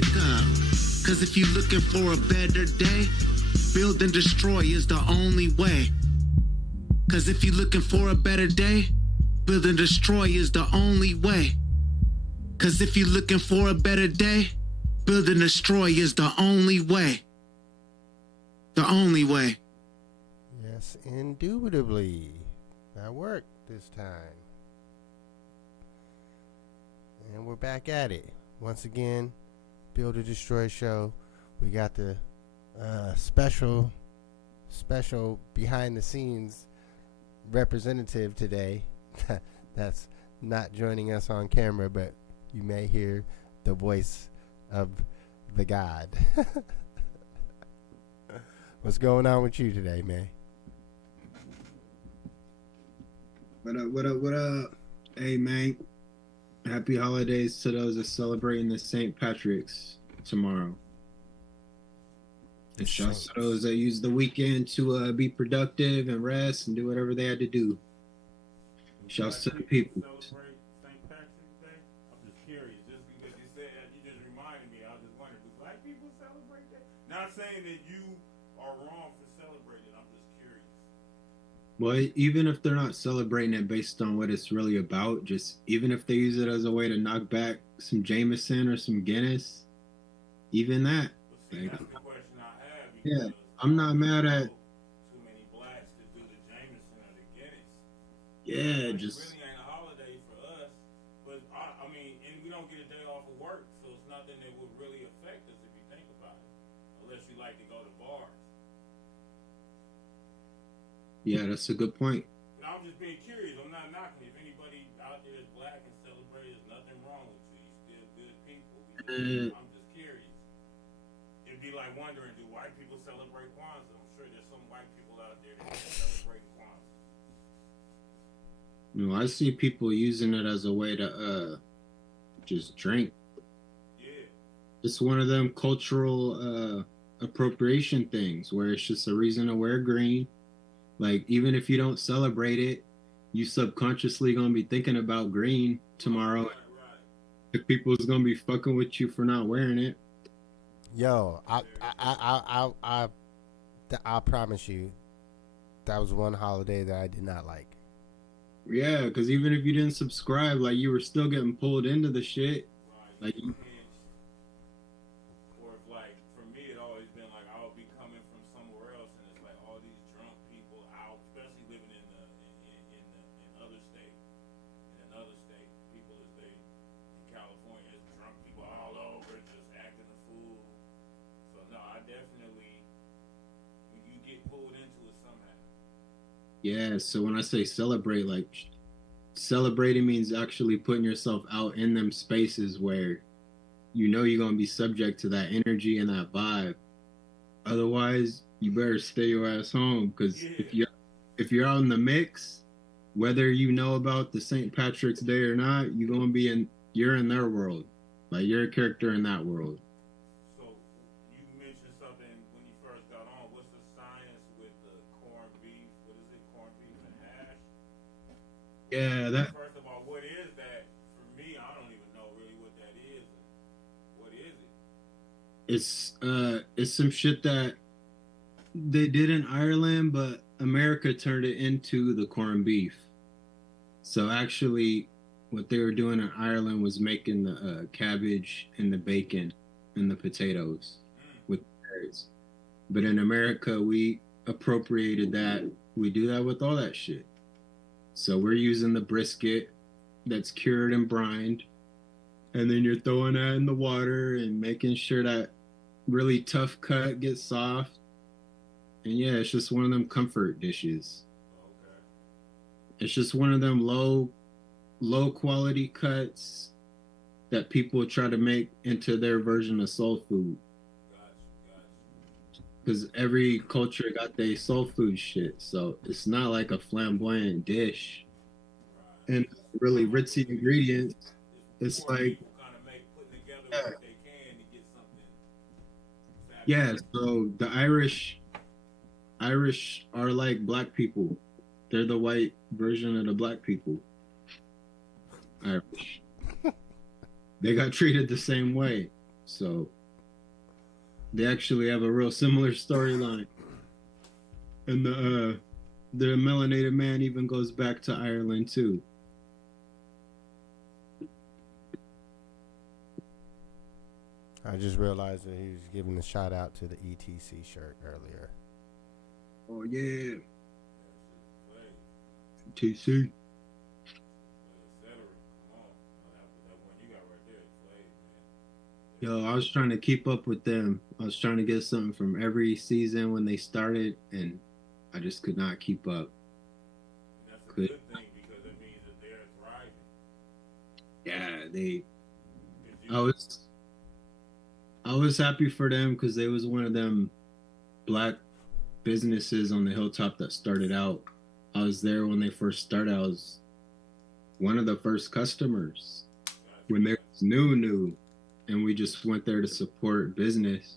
click up. Cause if you're looking for a better day, build and destroy is the only way. Cause if you're looking for a better day, build and destroy is the only way. Cause if you're looking for a better day, build and destroy is the only way. The only way. Yes, indubitably. That worked this time. And we're back at it. Once again, Build or Destroy show. We got the special behind the scenes representative today. That's not joining us on camera, but you may hear the voice of the God. What's going on with you today, man? What up? Hey, man. Happy holidays to those that celebrating the St. Patrick's tomorrow. And shouts to those that use the weekend to be productive and rest and do whatever they had to do. Shouts to the people. Celebrate St. Patrick's Day? I'm just curious, just because you said that, you just reminded me. I was just wondering, do black people celebrate that? Not saying that you are wrong for celebrating. I'm just curious. Well, even if they're not celebrating it based on what it's really about, just even if they use it as a way to knock back some Jameson or some Guinness, even that. But see, that's the question I have. Yeah, I'm not mad at. Too many blacks to do the Jameson or the Guinness. Yeah, It just. really ain't a holiday for us. But I mean, and we don't get a day off of work, so it's nothing that would really affect us if you think about it, unless you like to go to bars. Yeah, that's a good point. But I'm just being curious. I'm not knocking. If anybody out there is black and celebrates, there's nothing wrong with you. You're still good people. I'm just curious. It'd be like wondering, do white people celebrate Kwanzaa? I'm sure there's some white people out there that celebrate Kwanzaa. You know, I see people using it as a way to just drink. Yeah. It's one of them cultural appropriation things where it's just a reason to wear green. Like, even if you don't celebrate it, you subconsciously gonna be thinking about green tomorrow. Right. If people's gonna be fucking with you for not wearing it. Yo, I promise you, that was one holiday that I did not like. Yeah, because even if you didn't subscribe, like, you were still getting pulled into the shit. Right. Like, or if, like, for me, it always been like I would be coming from somewhere else, and it's like all these drunk people out, especially living in other state, people as they in California, it's drunk people all over, just acting a fool. So no, I definitely, when you get pulled into it somehow. yeah, so when I say celebrate, like, celebrating means actually putting yourself out in them spaces where you know you're gonna be subject to that energy and that vibe. Otherwise, you better stay your ass home, because if you're out in the mix, whether you know about the St. Patrick's Day or not, you're in their world. Like, you're a character in that world. So you mentioned something when you first got on. What's the science with the corned beef? What is it? Corned beef and hash? Yeah, that. First of all, what is that? For me, I don't even know really what that is. What is it? It's some shit that they did in Ireland, but America turned it into the corned beef. So actually, what they were doing in Ireland was making the cabbage and the bacon and the potatoes with carrots. But in America, we appropriated that. We do that with all that shit. So we're using the brisket that's cured and brined, and then you're throwing that in the water and making sure that really tough cut gets soft. And yeah, it's just one of them comfort dishes. Okay. It's just one of them low quality cuts that people try to make into their version of soul food. Gotcha. Because every culture got their soul food shit, so it's not like a flamboyant dish and really ritzy ingredients. It's like, People kind of putting together what they can to get something. yeah. So the Irish are like black people. They're the white version of the black people. Irish. They got treated the same way. So they actually have a real similar storyline. And the melanated man even goes back to Ireland too. I just realized that he was giving a shout out to the ETC shirt earlier. Oh yeah, Slave. TC. Etc. Come on. That one you got right there, slave, man. Yo, I was trying to keep up with them. I was trying to get something from every season when they started, and I just could not keep up. And that's a good thing because it means that they're thriving. Yeah, they. Did I was happy for them because they was one of them black businesses on the hilltop that started out. I was there when they first started. I was one of the first customers when they was new, and we just went there to support business.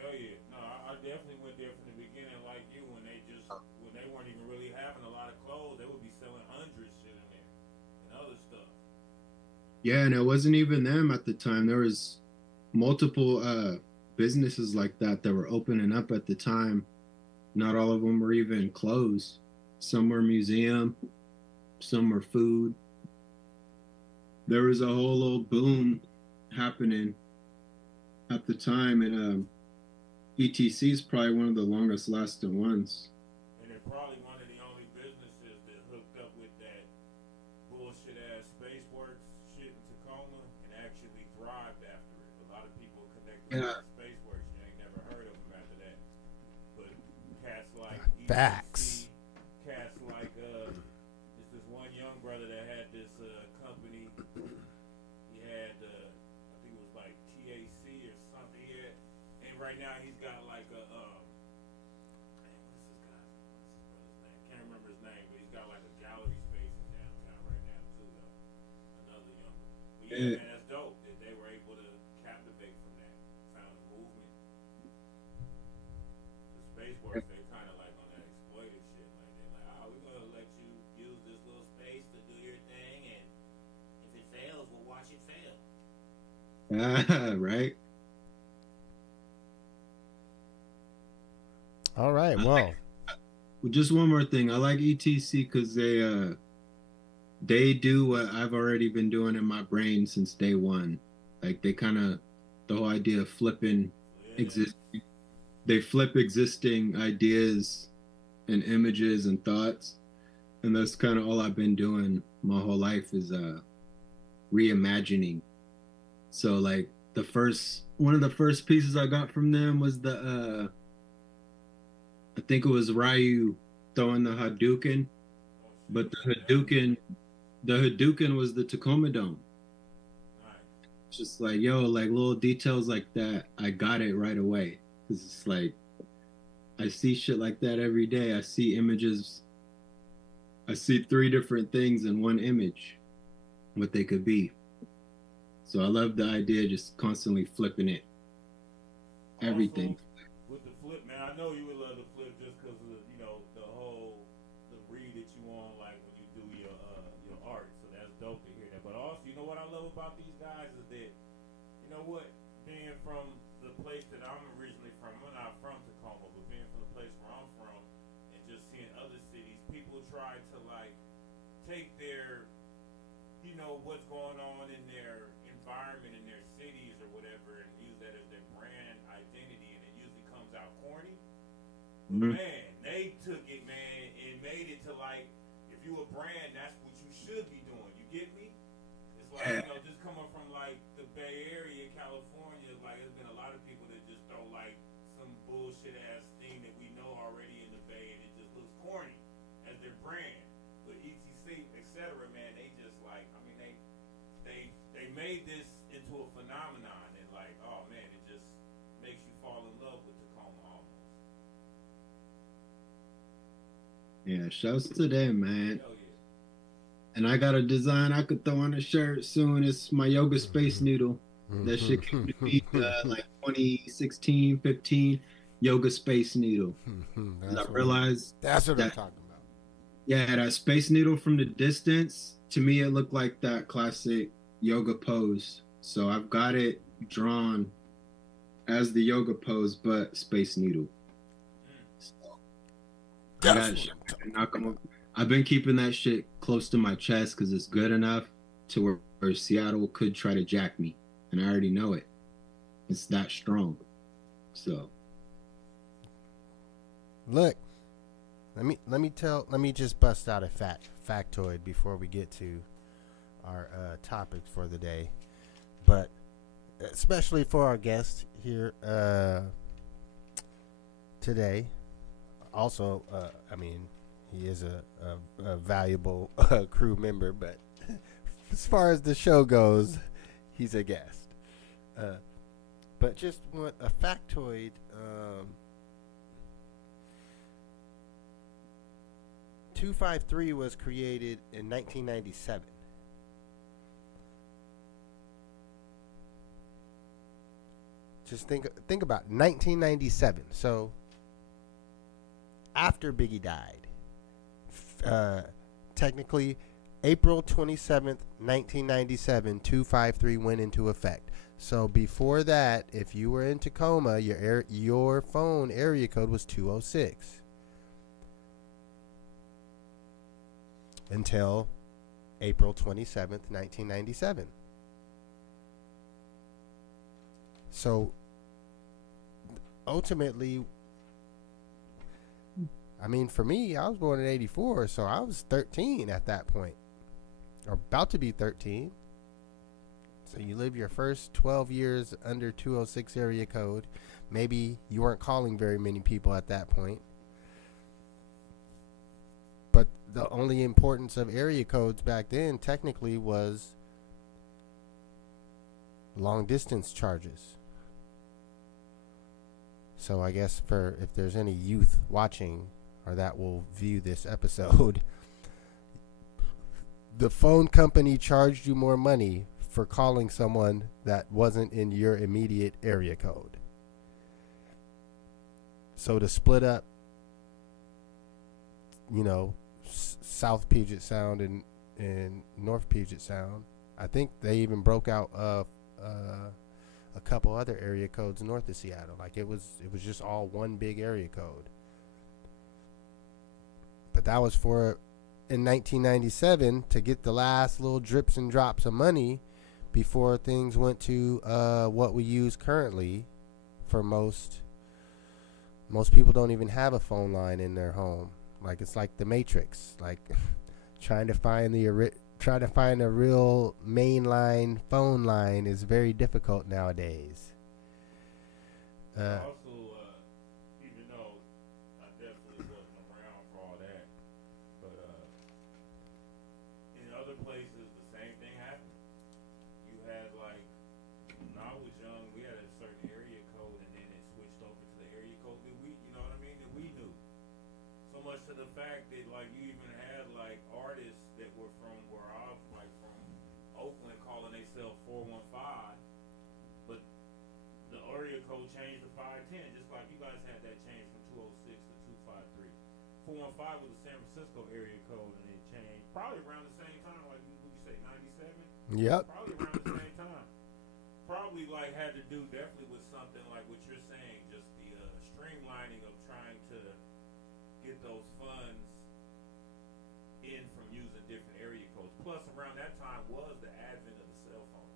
Hell yeah. No, I definitely went there from the beginning like you when they weren't even really having a lot of clothes. They would be selling hundreds shit in there and other stuff. Yeah, and it wasn't even them at the time. There was multiple businesses like that were opening up at the time. Not all of them were even closed. Some were museum, some were food. There was a whole little boom happening at the time, and ETC is probably one of the longest lasting ones. And they're probably one of the only businesses that hooked up with that bullshit ass SpaceWorks shit in Tacoma and actually thrived after it. A lot of people connected Yeah. with SpaceWorks, you ain't never heard of them after that. But cats like Facts. cats like there's this one young brother that had this company. He had I think it was like TAC or something. He had, and right now he's got like a man, what's this brother's name? Can't remember his name, but he's got like a gallery space in downtown right now too though. Another young one. But yeah, Yeah. man, that's dope that they were able to captivate from that. Found a movement. The space work, they kind of like on that exploitive shit. Like they're like, oh, we're gonna let you use this little space to do your thing, and if it fails, we'll watch it fail. Right? All right, well, Well, just one more thing. I like ETC because they do what I've already been doing in my brain since day one. Like they kind of the whole idea of flipping existing. They flip existing ideas and images and thoughts, and that's kind of all I've been doing my whole life is reimagining. So like one of the first pieces I got from them was the I think it was Ryu throwing the Hadouken, but the Hadouken was the Tacoma Dome. It's just like, yo, like little details like that, I got it right away. Cause it's like, I see shit like that every day. I see images. I see 3 different things in one image, what they could be. So I love the idea of just constantly flipping it. Everything. Also, with the flip, man, I know you would love the flip just because of the read that you on like when you do your art. So that's dope to hear that. But also, you know what I love about these guys is that, you know what, being from the place that I'm originally from, I'm not from Tacoma, but being from the place where I'm from, and just seeing other cities, people try to like take their, what's going on in their environment in their cities or whatever, and use that as their brand identity, and it usually comes out corny. But man, they took it, man, and made it to like, if you a brand, that's what you should be doing. You get me? It's like, just coming from like the Bay Area, California, like there's been a lot of people that just throw like some bullshit ass thing that we know already in the Bay, and it just looks corny as their brand. But ETC, etc., man, they just like, I mean, they made this into a phenomenon, and like, oh man, it just makes you fall in love with Tacoma almost. Yeah, shouts to them, man. Hell yeah. And I got a design I could throw on a shirt soon. It's my yoga space noodle. That shit came to me like 2016, 15. Yoga space noodle. I realized that's what I'm talking about. Yeah, that space noodle from the distance, to me, it looked like that classic yoga pose. So I've got it drawn as the yoga pose, but Space Needle. So, I got shit. I've been keeping that shit close to my chest because it's good enough to where Seattle could try to jack me, and I already know it. It's that strong. So, look, let me just bust out a factoid before we get to our topics for the day, but especially for our guest here today. Also, I mean, he is a valuable crew member, but as far as the show goes, he's a guest. But just want a factoid. 253 was created in 1997. Just think about it, 1997. So after Biggie died, technically April 27th, 1997, 253 went into effect. So before that, if you were in Tacoma, your phone area code was 206. Until April 27th, 1997. So ultimately, I mean, for me, I was born in 84, so I was 13 at that point, or about to be 13. So you live your first 12 years under 206 area code. Maybe you weren't calling very many people at that point. But the only importance of area codes back then technically was long distance charges. So I guess if there's any youth watching or that will view this episode, the phone company charged you more money for calling someone that wasn't in your immediate area code. So to split up, South Puget Sound and North Puget Sound, I think they even broke out a couple other area codes north of Seattle. Like it was just all one big area code. But that was in 1997 to get the last little drips and drops of money before things went to what we use currently. For most people don't even have a phone line in their home. Like it's like the Matrix, like trying to find a real mainline phone line is very difficult nowadays. Also, even though I definitely wasn't around for all that, but in other places the same thing happened. You had like when I was young, we had a certain area code, and then it switched over to the area code that we, you know what I mean, that we knew. So much to the fact that like you even had like artists that were from where I was, like from Oakland, calling themselves 415, but the area code changed to 510, just like you guys had that change from 206 to 253. 415 was the San Francisco area code, and it changed probably around the same time, like would you say 97? Yep. Probably around the same time. Probably like had to do definitely with something like what you're saying, just the streamlining of trying to get those funds in from using different area codes. Plus, around that time was the advent of the cell phone.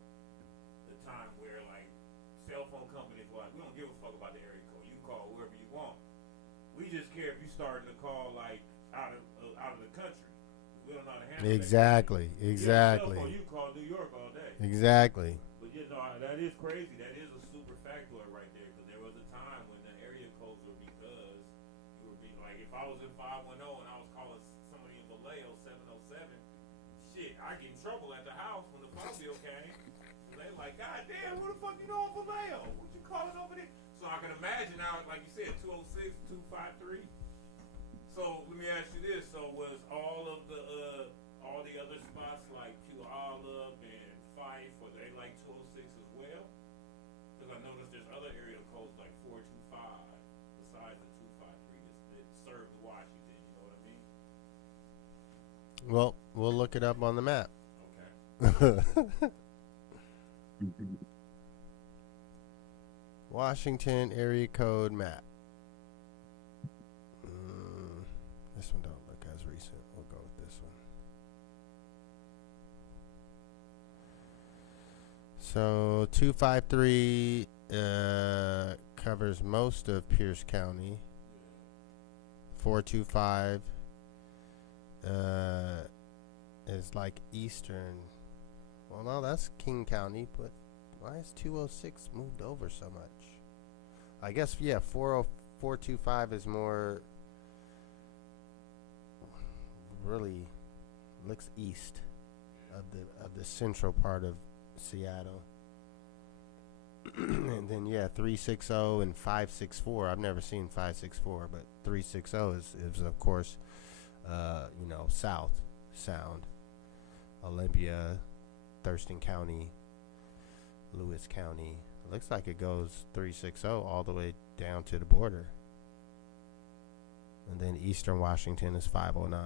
The time where like cell phone companies were like, we don't give a fuck about the area code. You can call whoever you want. We just care if you starting to call like out of the country. We don't know how to handle Exactly. that. Exactly. Cell phone, you call New York all day. Exactly. But that is crazy. That is a super factoid right there. Because there was a time when the area codes were because you were being like, if I was in 510 and I was calling somebody in Vallejo 707, shit, I get in trouble at the house when the phone bill came. And they like, God damn, who the fuck you know in Vallejo? What you calling over there? So I can imagine now, like you said, 206, 253. So let me ask you this: so was all the other spots like Q Olive and Fife, were they like 206 as well? Because I noticed there's other area codes like 425 besides the 253 that serves Washington. You know what I mean? Well, we'll look it up on the map. Okay. Washington area code map. This one don't look as recent. We'll go with this one. So 253 covers most of Pierce County. 425 is like eastern. Well, no, that's King County, but why is 206 moved over so much? I guess, yeah, 425 is more, really looks east of the central part of Seattle. And then, yeah, 360 and 564. I've never seen 564, but 360 is of course, South Sound, Olympia, Thurston County, Lewis County. It looks like it goes 360 all the way down to the border. And then Eastern Washington is 509.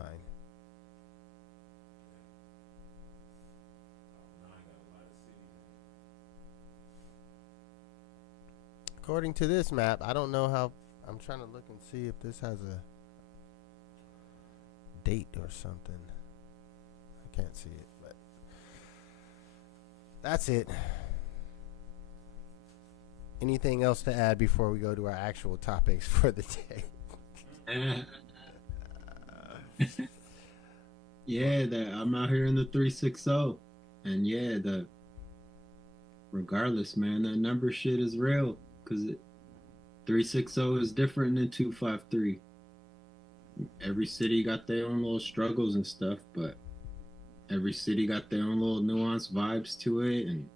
According to this map, I don't know how. I'm trying to look and see if this has a date or something. I can't see it, but that's it. Anything else to add before we go to our actual topics for the day? Yeah, that I'm out here in the 360, and yeah, regardless, man, that number shit is real, because 360 is different than 253. Every city got their own little struggles and stuff, but every city got their own little nuanced vibes to it, and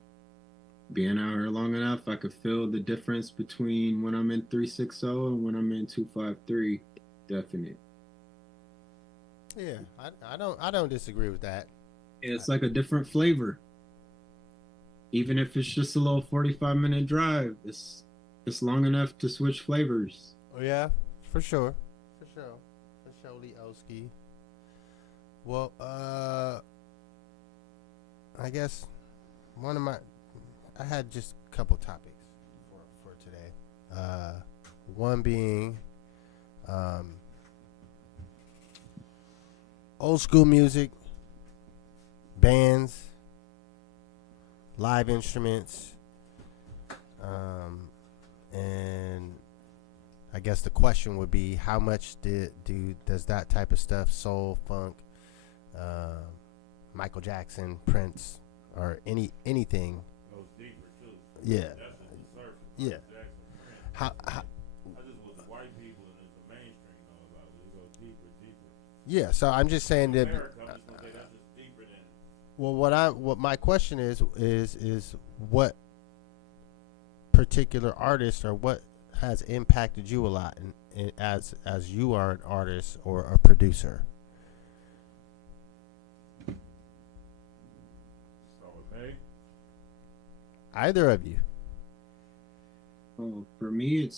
being out here long enough, I could feel the difference between when I'm in 360 and when I'm in 253. Definite. Yeah, I don't disagree with that. It's like a different flavor. Even if it's just a little 45-minute drive, it's long enough to switch flavors. Oh yeah, for sure, Leoski. Well, I guess I had just a couple topics for today. One being old school music, bands, live instruments, and I guess the question would be, how much does that type of stuff, soul, funk, Michael Jackson, Prince, or anything? Goes deeper too. Yeah. That's just the surface. Yeah. Jackson, Prince. How I just was white people and it's the mainstream know about it. It goes deeper. yeah, so I'm just saying that. America, I'm just gonna say that's just deeper than. Well, what my question is what particular artist or what has impacted you a lot as you are an artist or a producer? Start with me. Either of you. Well, for me,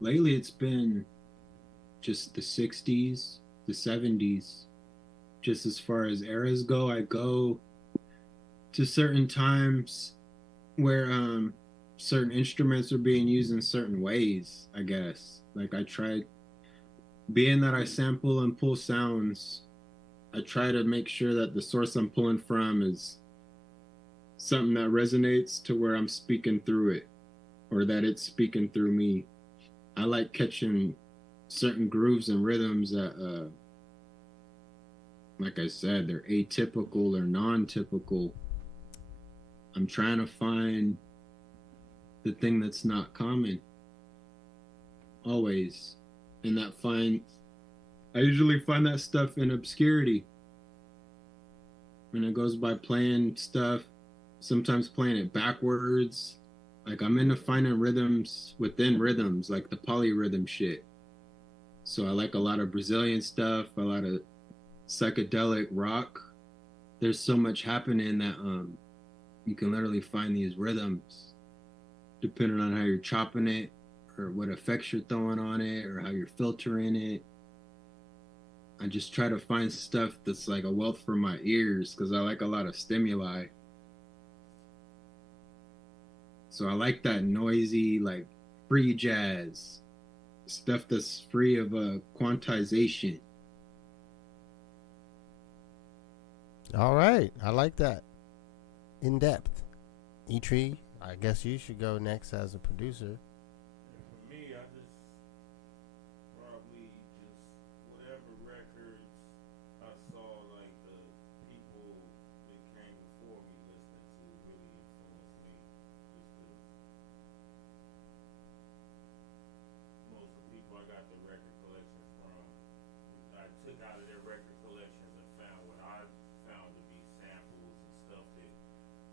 lately it's been just the 60s, the 70s. Just as far as eras go, I go to certain times where certain instruments are being used in certain ways, I guess. Like I try, being that I sample and pull sounds, I try to make sure that the source I'm pulling from is something that resonates to where I'm speaking through it, or that it's speaking through me. I like catching certain grooves and rhythms that, like I said, they're atypical or non-typical. I'm trying to find the thing that's not common. Always. And I usually find that stuff in obscurity. And it goes by playing stuff, sometimes playing it backwards. Like I'm into finding rhythms within rhythms, like the polyrhythm shit. So I like a lot of Brazilian stuff, a lot of psychedelic rock. There's so much happening that you can literally find these rhythms depending on how you're chopping it or what effects you're throwing on it or how you're filtering it. I just try to find stuff that's like a wealth for my ears because I like a lot of stimuli. So I like that noisy, like free jazz stuff that's free of quantization. All right, I like that. In depth. EeeTree, I guess you should go next as a producer. And for me, I just probably just whatever records I saw like the people that came before me listening to really influenced me. Just 'cause most of the people I got the record collections from, I took out of their record collections and found what I found to be samples and stuff that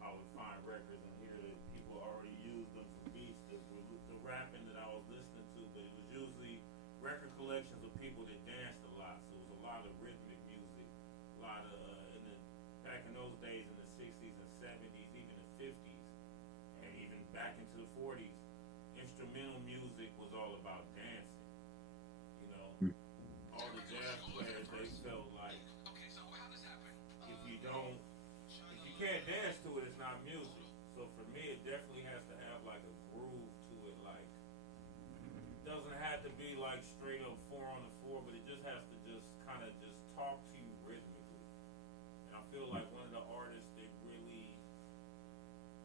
I would find records on here that people already used them for beats that were the rapping that I was listening to, but it was usually record collections of people that danced a lot. So it was a lot of rhythmic music, a lot of back in those days in the 60s and 70s, even the 50s, and even back into the 40s, instrumental music was all about dancing. You know, all the jazz players, they felt like if you don't, if you can't dance to it, it's not music. So for me, it definitely has to have like a groove to it. Like, it doesn't have to be like straight up four on the floor, but it just has to just kind of just talk to you rhythmically. And I feel like one of the artists that really,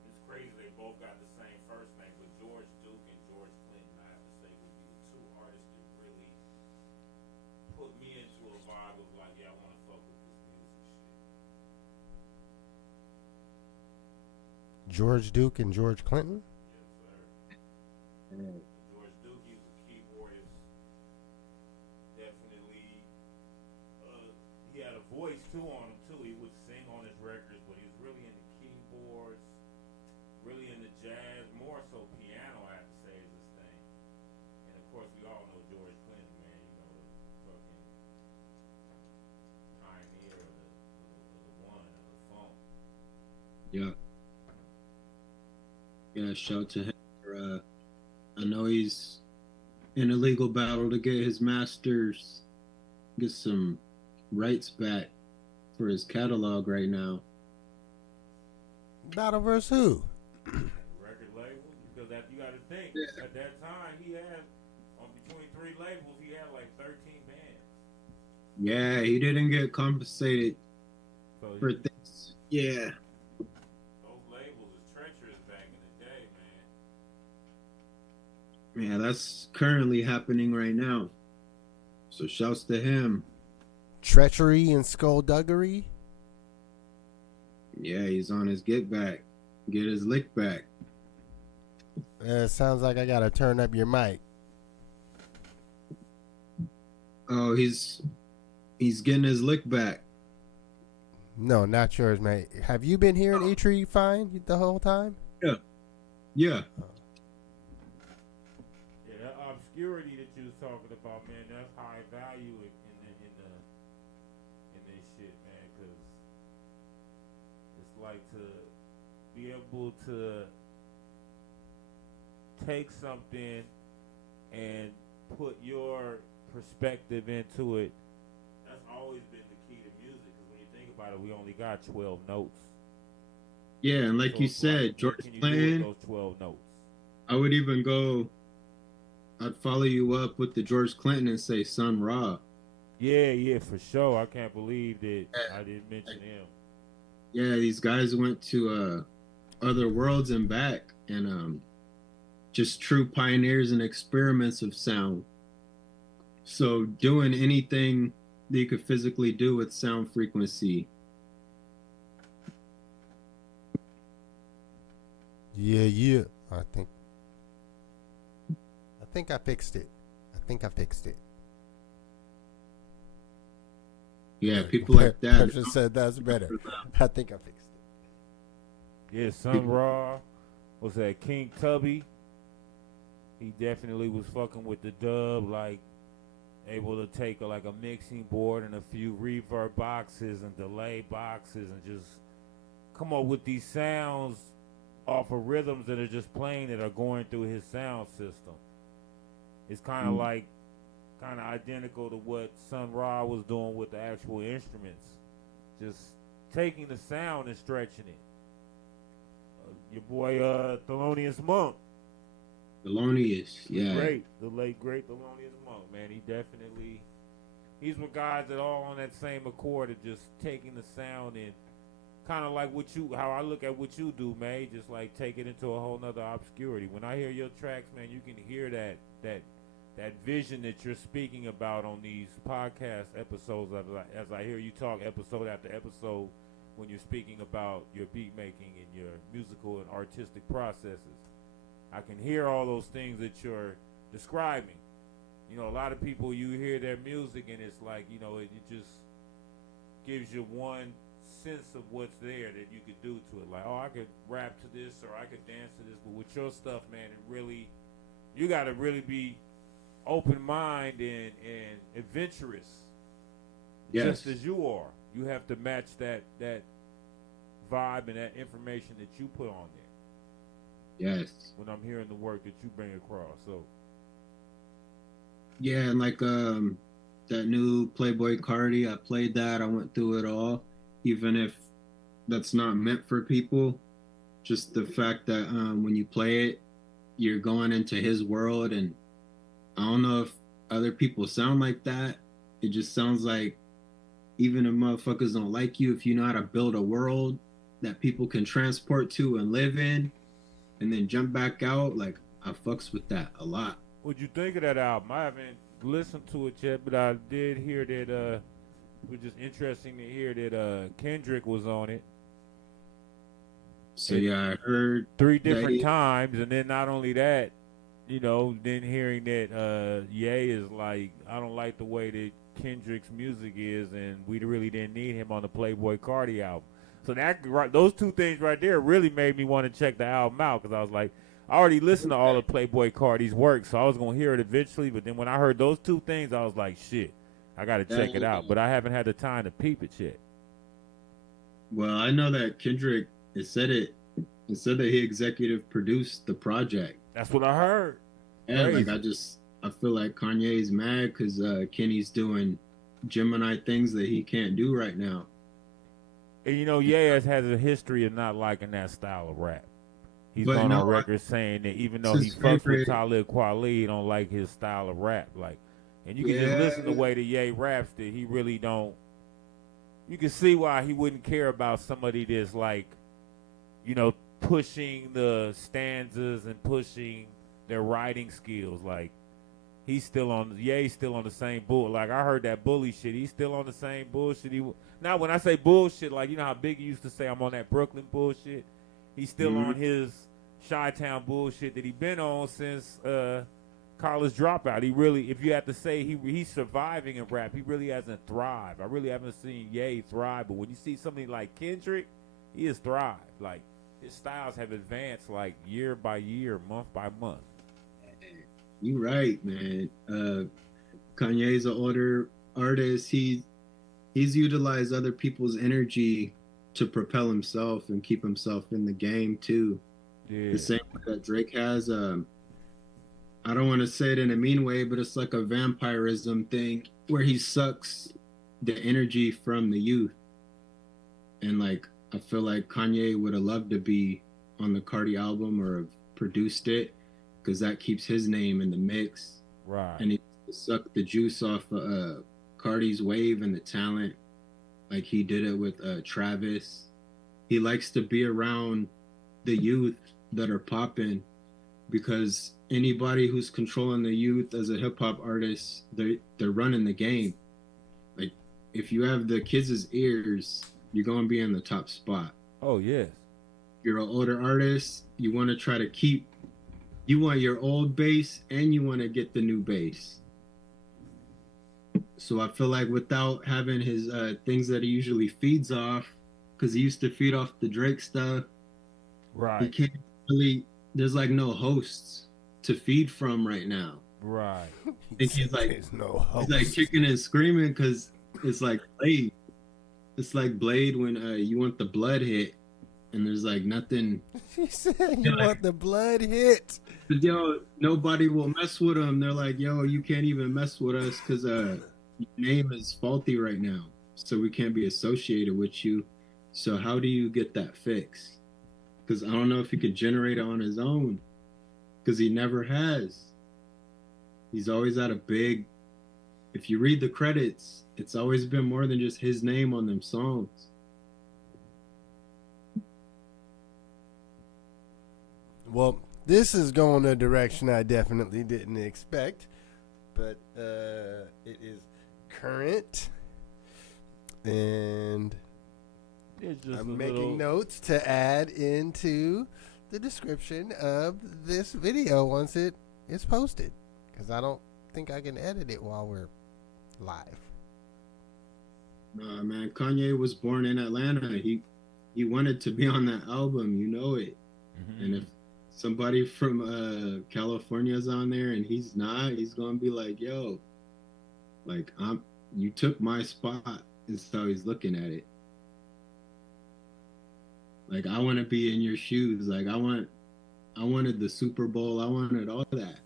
it's crazy they both got the same first name, but George Duke and George Clinton, I have to say, would be the two artists that really put me into a vibe of like, yeah, I want to fuck with this music shit. George Duke and George Clinton? Yes, sir. Yeah. George Duke, he was a keyboardist. Definitely, he had a voice too on him too. He would sing on his records, but he was really into keyboards, really into jazz, more so piano. I have to say is his thing. And of course, we all know George Clinton, man. You know, the fucking pioneer of the one of the funk. Yeah. Yeah, shout to him. I know he's in a legal battle to get his masters, get some rights back for his catalog right now. Battle versus who? Record labels, because that you got to think at that time he had on between three labels he had like 13 bands. Yeah, he didn't get compensated So for things. Yeah. those labels is treacherous back in the day, man. Yeah, that's currently happening right now. So shouts to him. Treachery and skullduggery? Yeah, he's on his get back. Get his lick back. Sounds like I gotta turn up your mic. Oh, he's getting his lick back. No, not yours, mate. Have you been hearing EeeTree fine the whole time? Yeah. Yeah, that obscurity that you was talking about, man, that's how I value it in this shit, man, because it's like to be able to take something and put your perspective into it. That's always been the key to music, because when you think about it, we only got 12 notes. Yeah, and like So you it's said, like, George what can you do with Clinton, those 12 notes? I would even go, I'd follow you up with the George Clinton and say Sun Ra. Yeah, for sure. I can't believe that I didn't mention him. Yeah, these guys went to other worlds and back, and just true pioneers and experiments of sound. So doing anything that you could physically do with sound frequency. Yeah. I think I fixed it. Yeah, people like that. Person said that's better. I think I fixed it. Yeah, Sun Ra. Was that King Tubby? He definitely was fucking with the dub, like able to take like a mixing board and a few reverb boxes and delay boxes and just come up with these sounds off of rhythms that are just playing that are going through his sound system. It's kind of like identical to what Sun Ra was doing with the actual instruments, just taking the sound and stretching it. Your boy Thelonious Monk. Thelonious, yeah. Great. The late great Thelonious Monk, man. He's with guys that all on that same accord of just taking the sound and kind of like how I look at what you do, man. Just like take it into a whole nother obscurity. When I hear your tracks, man, you can hear that vision that you're speaking about on these podcast episodes. As I hear you talk episode after episode, when you're speaking about your beat making and your musical and artistic processes, I can hear all those things that you're describing. You know, a lot of people, you hear their music and it's like, you know, it just gives you one sense of what's there that you could do to it. Like, oh, I could rap to this or I could dance to this. But with your stuff, man, you got to really be open mind and adventurous. Yes. Just as you are. You have to match that vibe and that information that you put on there. Yes. When I'm hearing the work that you bring across. So yeah, and like that new Playboy Cardi, I played that. I went through it all, even if that's not meant for people. Just the fact that when you play it, you're going into his world, and I don't know if other people sound like that. It just sounds like even if motherfuckers don't like you, if you know how to build a world that people can transport to and live in, and then jump back out, like I fucks with that a lot. what'd you think of that album? I haven't listened to it yet, but I did hear that it was just interesting to hear that Kendrick was on it. So yeah, I heard 3 different times, and then not only that, you know, then hearing that Ye is like, I don't like the way that Kendrick's music is, and we really didn't need him on the Playboy Cardi album. So those 2 things right there really made me want to check the album out, because I was like, I already listened to all of Playboy Cardi's work, so I was going to hear it eventually. But then when I heard those 2 things, I was like, shit, I got to check it out. But I haven't had the time to peep it yet. Well, I know that Kendrick said that he executive produced the project. That's what I heard. Yeah, Crazy. like I feel like Kanye's mad because Kenny's doing Gemini things that he can't do right now. And you know, Ye has a history of not liking that style of rap. He's gone on record saying that even though he fucks with Talib Kweli, he don't like his style of rap. Like, and you can just listen to the way that Ye raps that he really don't. You can see why he wouldn't care about somebody that's like, you know, pushing the stanzas and pushing their writing skills. Like, Ye's still on the same bull. Like, I heard that bully shit. He's still on the same bullshit. Now, when I say bullshit, like, you know how Biggie used to say I'm on that Brooklyn bullshit? He's still on his Chi-Town bullshit that he been on since College Dropout. He really, if you have to say he's surviving in rap, he really hasn't thrived. I really haven't seen Ye thrive. But when you see somebody like Kendrick, he has thrived. Like, his styles have advanced, like, year by year, month by month. You right, man. Kanye's an older artist. He's utilized other people's energy to propel himself and keep himself in the game too. Yeah. The same way that Drake has. I don't want to say it in a mean way, but it's like a vampirism thing where he sucks the energy from the youth. And like, I feel like Kanye would have loved to be on the Cardi album or have produced it, because that keeps his name in the mix. Right. And he sucked the juice off Cardi's wave and the talent, like he did it with Travis. He likes to be around the youth that are popping, because anybody who's controlling the youth as a hip-hop artist, they're running the game. Like, if you have the kids' ears, you're going to be in the top spot. Oh, yes. You're an older artist, you want to try to keep, you want your old base and you want to get the new base. So I feel like without having his things that he usually feeds off, because he used to feed off the Drake stuff, right? He can't really, there's like no hosts to feed from right now. Right. I think he's like, There's no host. he's like kicking and screaming because it's like Blade. It's like Blade when you want the blood hit and there's like nothing. He said you want the blood hit. Yo, nobody will mess with him. They're like, yo, you can't even mess with us because your name is faulty right now, so we can't be associated with you. So how do you get that fix? because I don't know if he could generate it on his own, because he never has. He's always had a big. If you read the credits, it's always been more than just his name on them songs. Well, this is going a direction I definitely didn't expect, but it is current, and I'm making notes to add into the description of this video once it is posted, because I don't think I can edit it while we're live. Nah, man, Kanye was born in Atlanta. He wanted to be on that album, you know it. Mm-hmm. And if somebody from California's on there and he's not, he's gonna be like, yo, like you took my spot. Is how he's looking at it. Like, I want to be in your shoes. Like, I wanted the Super Bowl. I wanted all that.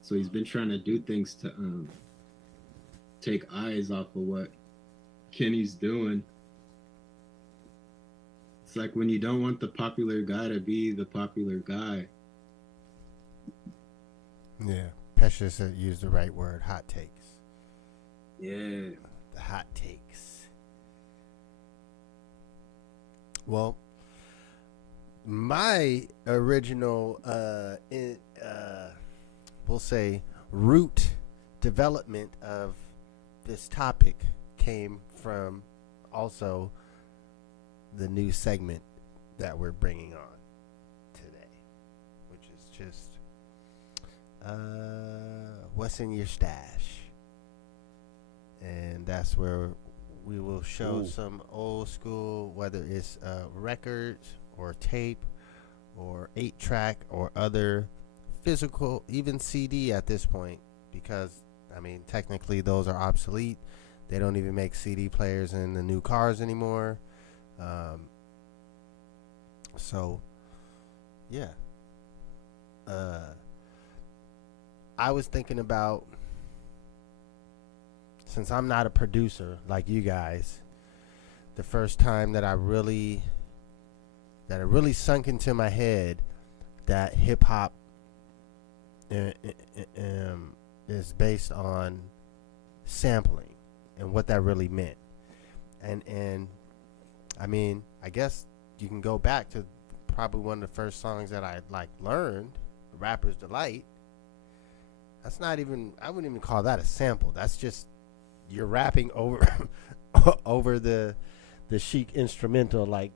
So he's been trying to do things to take eyes off of what Kenny's doing. It's like when you don't want the popular guy to be the popular guy. Yeah, Pesha said use the right word, hot takes. Yeah. The hot takes. Well, my original, we'll say, root development of this topic came from also the new segment that we're bringing on today, which is just what's in your stash. And that's where we will show some old school, whether it's records or tape or 8-track or other physical, even CD at this point, because I mean technically those are obsolete. They don't even make CD players in the new cars anymore. So yeah, I was thinking about, since I'm not a producer like you guys, the first time that it really sunk into my head that hip hop is based on sampling and what that really meant. And I mean, I guess you can go back to probably one of the first songs that I learned, Rapper's Delight. That's not even, I wouldn't even call that a sample. That's just, you're rapping over over the chic instrumental, like,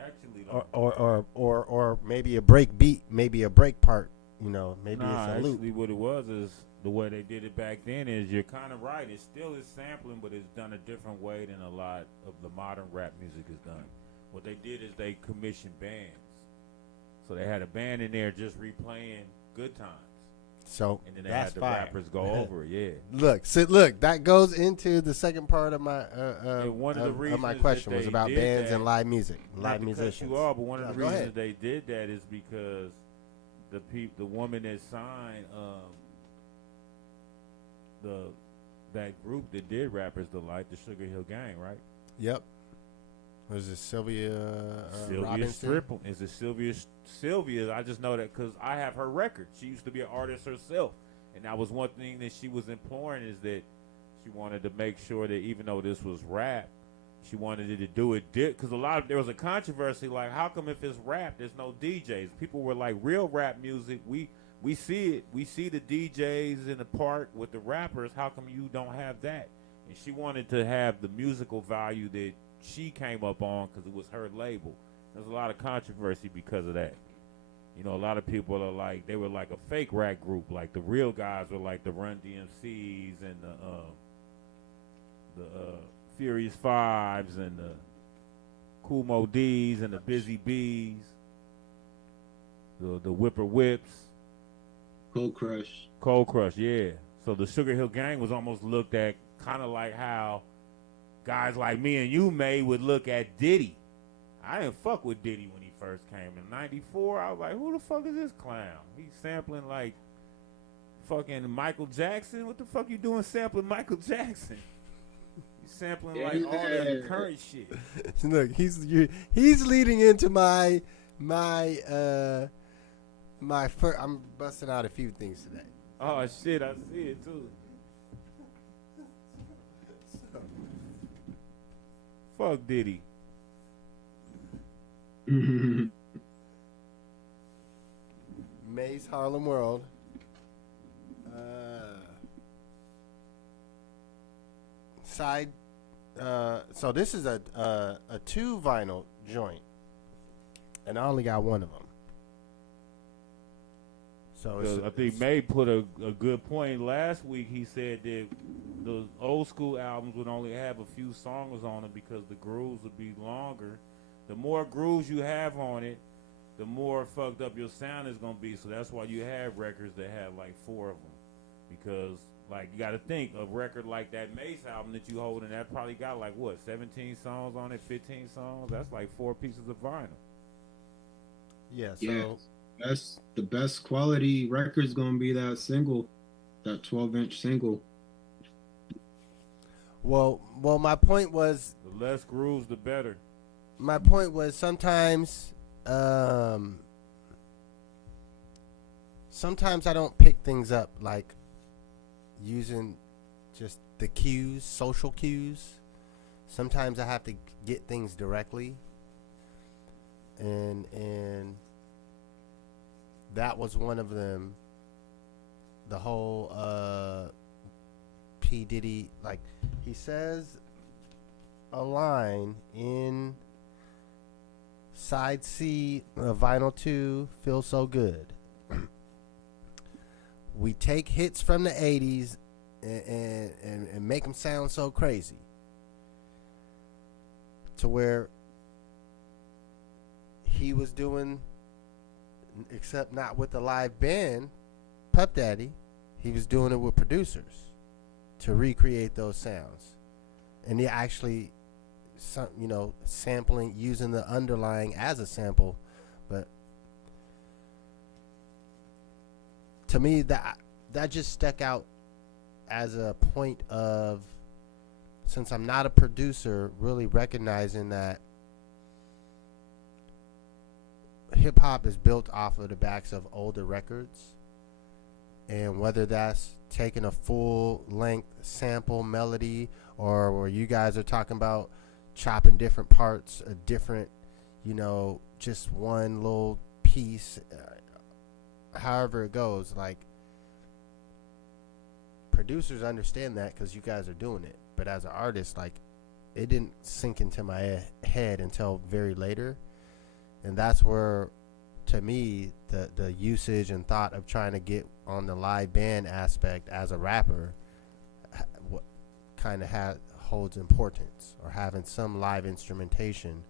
actually, or maybe a break beat, maybe a break part, you know, maybe it's a loop. Actually, what it was is the way they did it back then is, you're kind of right. It still is sampling, but it's done a different way than a lot of the modern rap music is done. What they did is they commissioned bands, so they had a band in there just replaying good times. So and then they had the rappers go over it. Yeah. Look, that goes into the second part of my one of the reasons of my question was about bands and live music, live musicians. You are, but one of the reasons they did that is because the woman that signed that group that did Rappers Delight, the Sugar Hill Gang, right? Yep. Was it Sylvia Robinson? Strippel. Is it Sylvia? I just know that because I have her record. She used to be an artist herself, and that was one thing that she was imploring, is that she wanted to make sure that even though this was rap, she wanted to do it because there was a controversy, like, how come if it's rap there's no DJs? People were like, real rap music, we see it, we see the DJs in the park with the rappers. How come you don't have that? And she wanted to have the musical value that she came up on because it was her label. There's a lot of controversy because of that. You know, a lot of people are like, they were like a fake rap group. Like, the real guys were like the Run DMCs and the Furious Fives and the Cool Mo D's and the Busy Bees, the Whipper Whips. Cold Crush. Cold Crush, yeah. So the Sugar Hill Gang was almost looked at kind of like how guys like me and you would look at Diddy. I didn't fuck with Diddy when he first came in '94. I was like, who the fuck is this clown? He's sampling like fucking Michael Jackson. What the fuck you doing sampling Michael Jackson? You sampling like all that current shit. Look, he's leading into my first. I'm busting out a few things today. Oh shit, I see it too. Fuck Diddy. Maze Harlem World. So this is a 2 vinyl joint, and I only got one of them. So I think May put a good point last week. He said that the old school albums would only have a few songs on them because the grooves would be longer. The more grooves you have on it, the more fucked up your sound is gonna be. So that's why you have records that have like 4 of them, because like you got to think a record like that Mace album that you holding, that probably got like what 17 songs on it, 15 songs. That's like 4 pieces of vinyl. Yeah. So that's the best quality record's gonna be that single, that 12-inch single. Well, my point was, The less grooves, the better. my point was sometimes I don't pick things up like using just the cues, social cues. Sometimes I have to get things directly, and that was one of them. The whole P. Diddy, like, he says a line in side C of Vinyl 2, Feel So Good. We take hits from the 80s and make them sound so crazy, to where he was doing, except not with the live band, Puff Daddy, he was doing it with producers to recreate those sounds. And he actually, sampling, using the underlying as a sample. But to me, that just stuck out as a point of, since I'm not a producer, really recognizing that hip hop is built off of the backs of older records, and whether that's taking a full length sample melody, or where you guys are talking about chopping different parts, a different, just one little piece, however it goes, like, producers understand that because you guys are doing it. But as an artist, like, it didn't sink into my head until very later. And that's where, to me, the usage and thought of trying to get on the live band aspect as a rapper, what kind of holds importance, or having some live instrumentation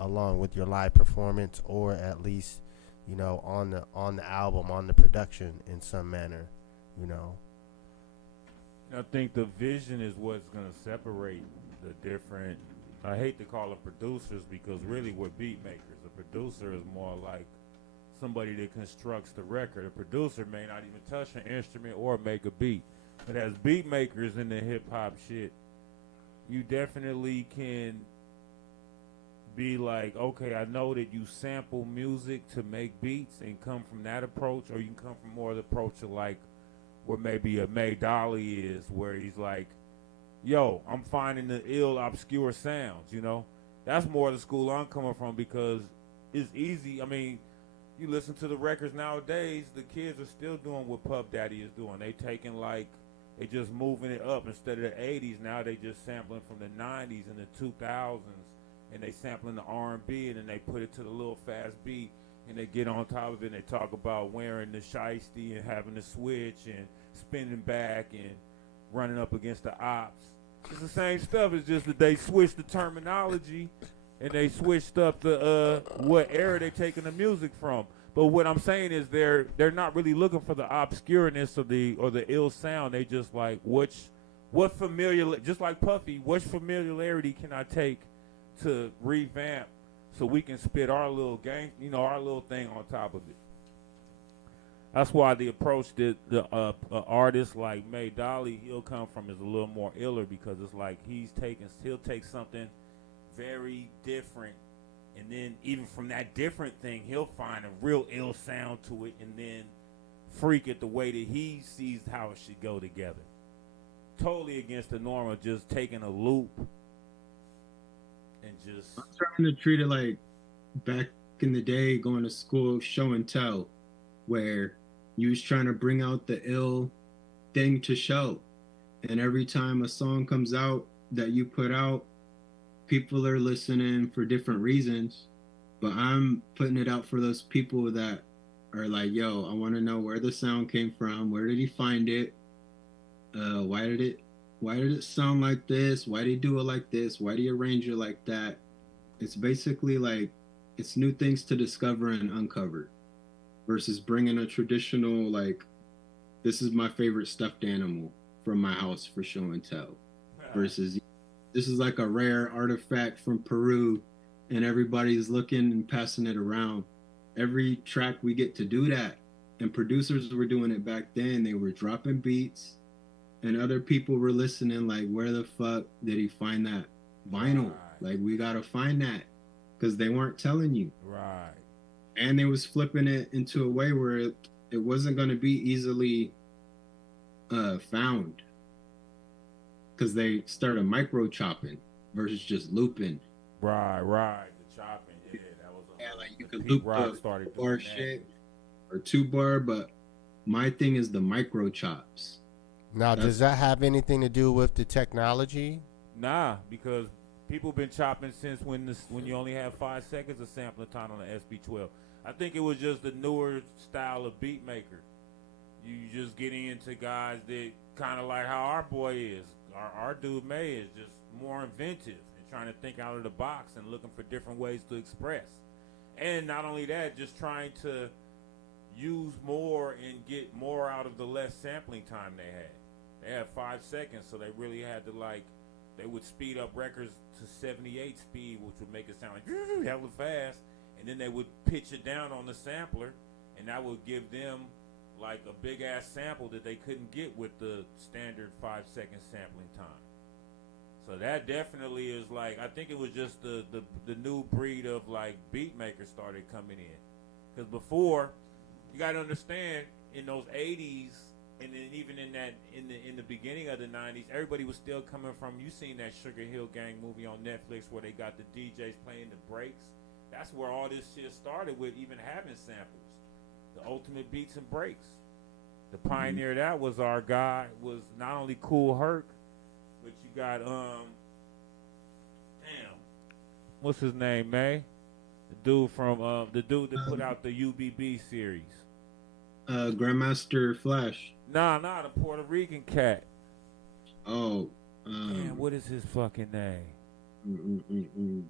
along with your live performance, or at least, on the album, on the production in some manner, I think the vision is what's going to separate the different, I hate to call them producers, because really we're beat makers. A producer is more like somebody that constructs the record. A producer may not even touch an instrument or make a beat. But as beat makers in the hip hop shit, you definitely can be like, okay, I know that you sample music to make beats and come from that approach, or you can come from more of the approach of like where maybe a May Dolly is, where he's like, yo, I'm finding the ill, obscure sounds, That's more the school I'm coming from, because it's easy. I mean, you listen to the records nowadays, the kids are still doing what Puff Daddy is doing. They taking they just moving it up. Instead of the 80s, now they just sampling from the 90s and the 2000s, and they sampling the R&B, and then they put it to the little fast beat, and they get on top of it, and they talk about wearing the shiesty and having the switch and spinning back and running up against the ops. It's the same stuff. It's just that they switched the terminology, and they switched up the what era they're taking the music from. But what I'm saying is they're not really looking for the obscureness or the ill sound. They just like what familiar, just like Puffy, what familiarity can I take to revamp so we can spit our little our little thing on top of it. That's why the approach that the artist like May Dolly he'll come from is a little more iller because it's like he'll take something very different, and then even from that different thing he'll find a real ill sound to it, and then freak it the way that he sees how it should go together. Totally against the norm of just taking a loop and just. I'm trying to treat it like back in the day going to school show and tell, where you was trying to bring out the ill thing to show. And every time a song comes out that you put out, people are listening for different reasons. But I'm putting it out for those people that are like, yo, I want to know where the sound came from. Where did he find it? Why did it sound like this? Why did he do it like this? Why do you arrange it like that? It's basically like, it's new things to discover and uncover versus bringing a traditional, like, this is my favorite stuffed animal from my house for show and tell, versus this is like a rare artifact from Peru and everybody's looking and passing it around. Every track we get to do that, and producers were doing it back then. They were dropping beats and other people were listening like, where the fuck did he find that vinyl? Like, we gotta find that, because they weren't telling you. Right. And they was flipping it into a way where it wasn't going to be easily found, because they started micro chopping versus just looping. Right. The chopping, yeah, that was. Like you could loop the bar shit or 2-bar, but my thing is the micro chops. Now, does that have anything to do with the technology? Nah, because people been chopping since when you only have 5 seconds of sampling time on the SB12. I think it was just the newer style of beat maker. You just getting into guys that kind of like how our boy is. Our dude May is just more inventive and trying to think out of the box and looking for different ways to express. And not only that, just trying to use more and get more out of the less sampling time they had. They had 5 seconds, so they really had to they would speed up records to 78 speed, which would make it sound like hella fast, and then they would pitch it down on the sampler, and that would give them like a big ass sample that they couldn't get with the standard 5-second sampling time. So that definitely is like, I think it was just the new breed of like beat makers started coming in, because before, you got to understand, in those 80s and then even in the beginning of the 90s, everybody was still coming from, you seen that Sugar Hill Gang movie on Netflix where they got the DJs playing the breaks. That's where all this shit started, with even having samples. The ultimate beats and breaks. The pioneer of that was our guy, was not only Kool Herc, but you got what's his name, May? The dude that put out the UBB series. Grandmaster Flash. Nah, the Puerto Rican cat. Oh. Man, what is his fucking name?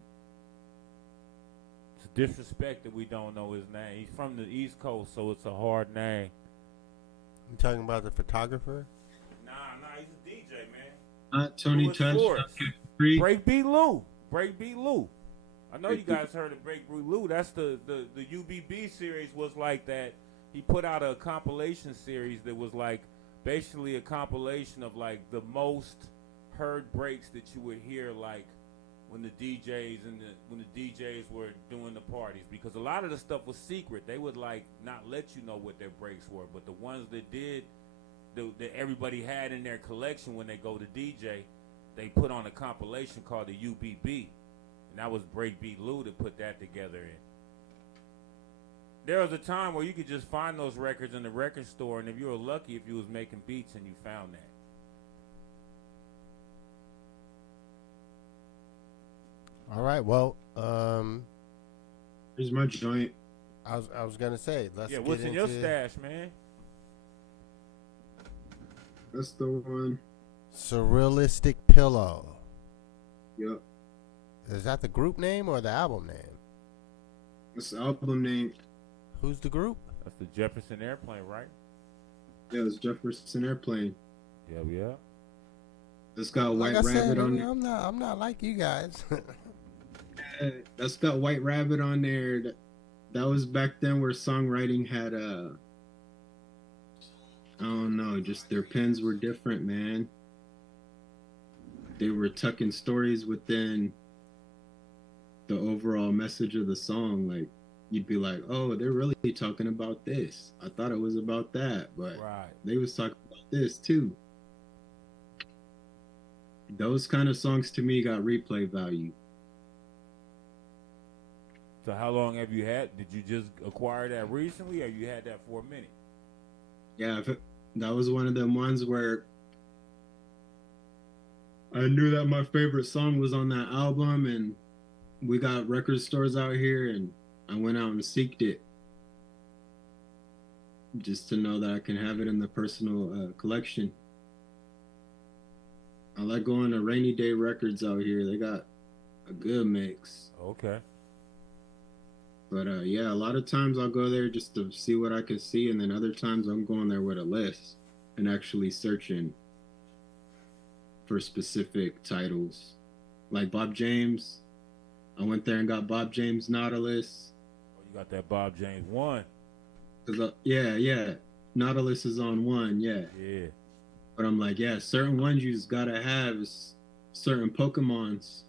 It's disrespect that we don't know his name. He's from the East Coast, so it's a hard name. You talking about the photographer? Nah, he's a DJ, man. Not Tony Touch. Breakbeat Lou. I know you guys heard of Breakbeat Lou. That's the UBB series was like that. He put out a compilation series that was like basically a compilation of like the most heard breaks that you would hear, like when the DJs were doing the parties, because a lot of the stuff was secret. They would like not let you know what their breaks were, but the ones that did, that everybody had in their collection when they go to DJ, they put on a compilation called the UBB, and that was Breakbeat Lou that put that together. In there was a time where you could just find those records in the record store, and if you were lucky, if you was making beats and you found that. All right. Well, here's my joint. I was gonna say, let's get what's in your into stash, man? That's the one. Surrealistic Pillow. Yep. Is that the group name or the album name? It's the album name. Who's the group? That's the Jefferson Airplane, right? Yeah, it's Jefferson Airplane. Yeah. It's got White Rabbit on there. I'm not like you guys. That's got White Rabbit on there. That was back then where songwriting had I don't know, just their pens were different, man. They were tucking stories within the overall message of the song. Like, you'd be like, oh, they're really talking about this. I thought it was about that, but they was talking about this too. Those kind of songs to me got replay value. So how long have you had? Did you just acquire that recently, or you had that for a minute? Yeah, that was one of them ones where I knew that my favorite song was on that album, and we got record stores out here, and I went out and seeked it just to know that I can have it in the personal collection. I like going to Rainy Day Records out here. They got a good mix. Okay. But yeah, a lot of times I'll go there just to see what I can see, and then other times I'm going there with a list and actually searching for specific titles. Like Bob James, I went there and got Bob James Nautilus. Oh, you got that Bob James 1. Yeah. Nautilus is on 1, yeah. Yeah. But I'm like, yeah, certain ones you just gotta have is certain Pokemons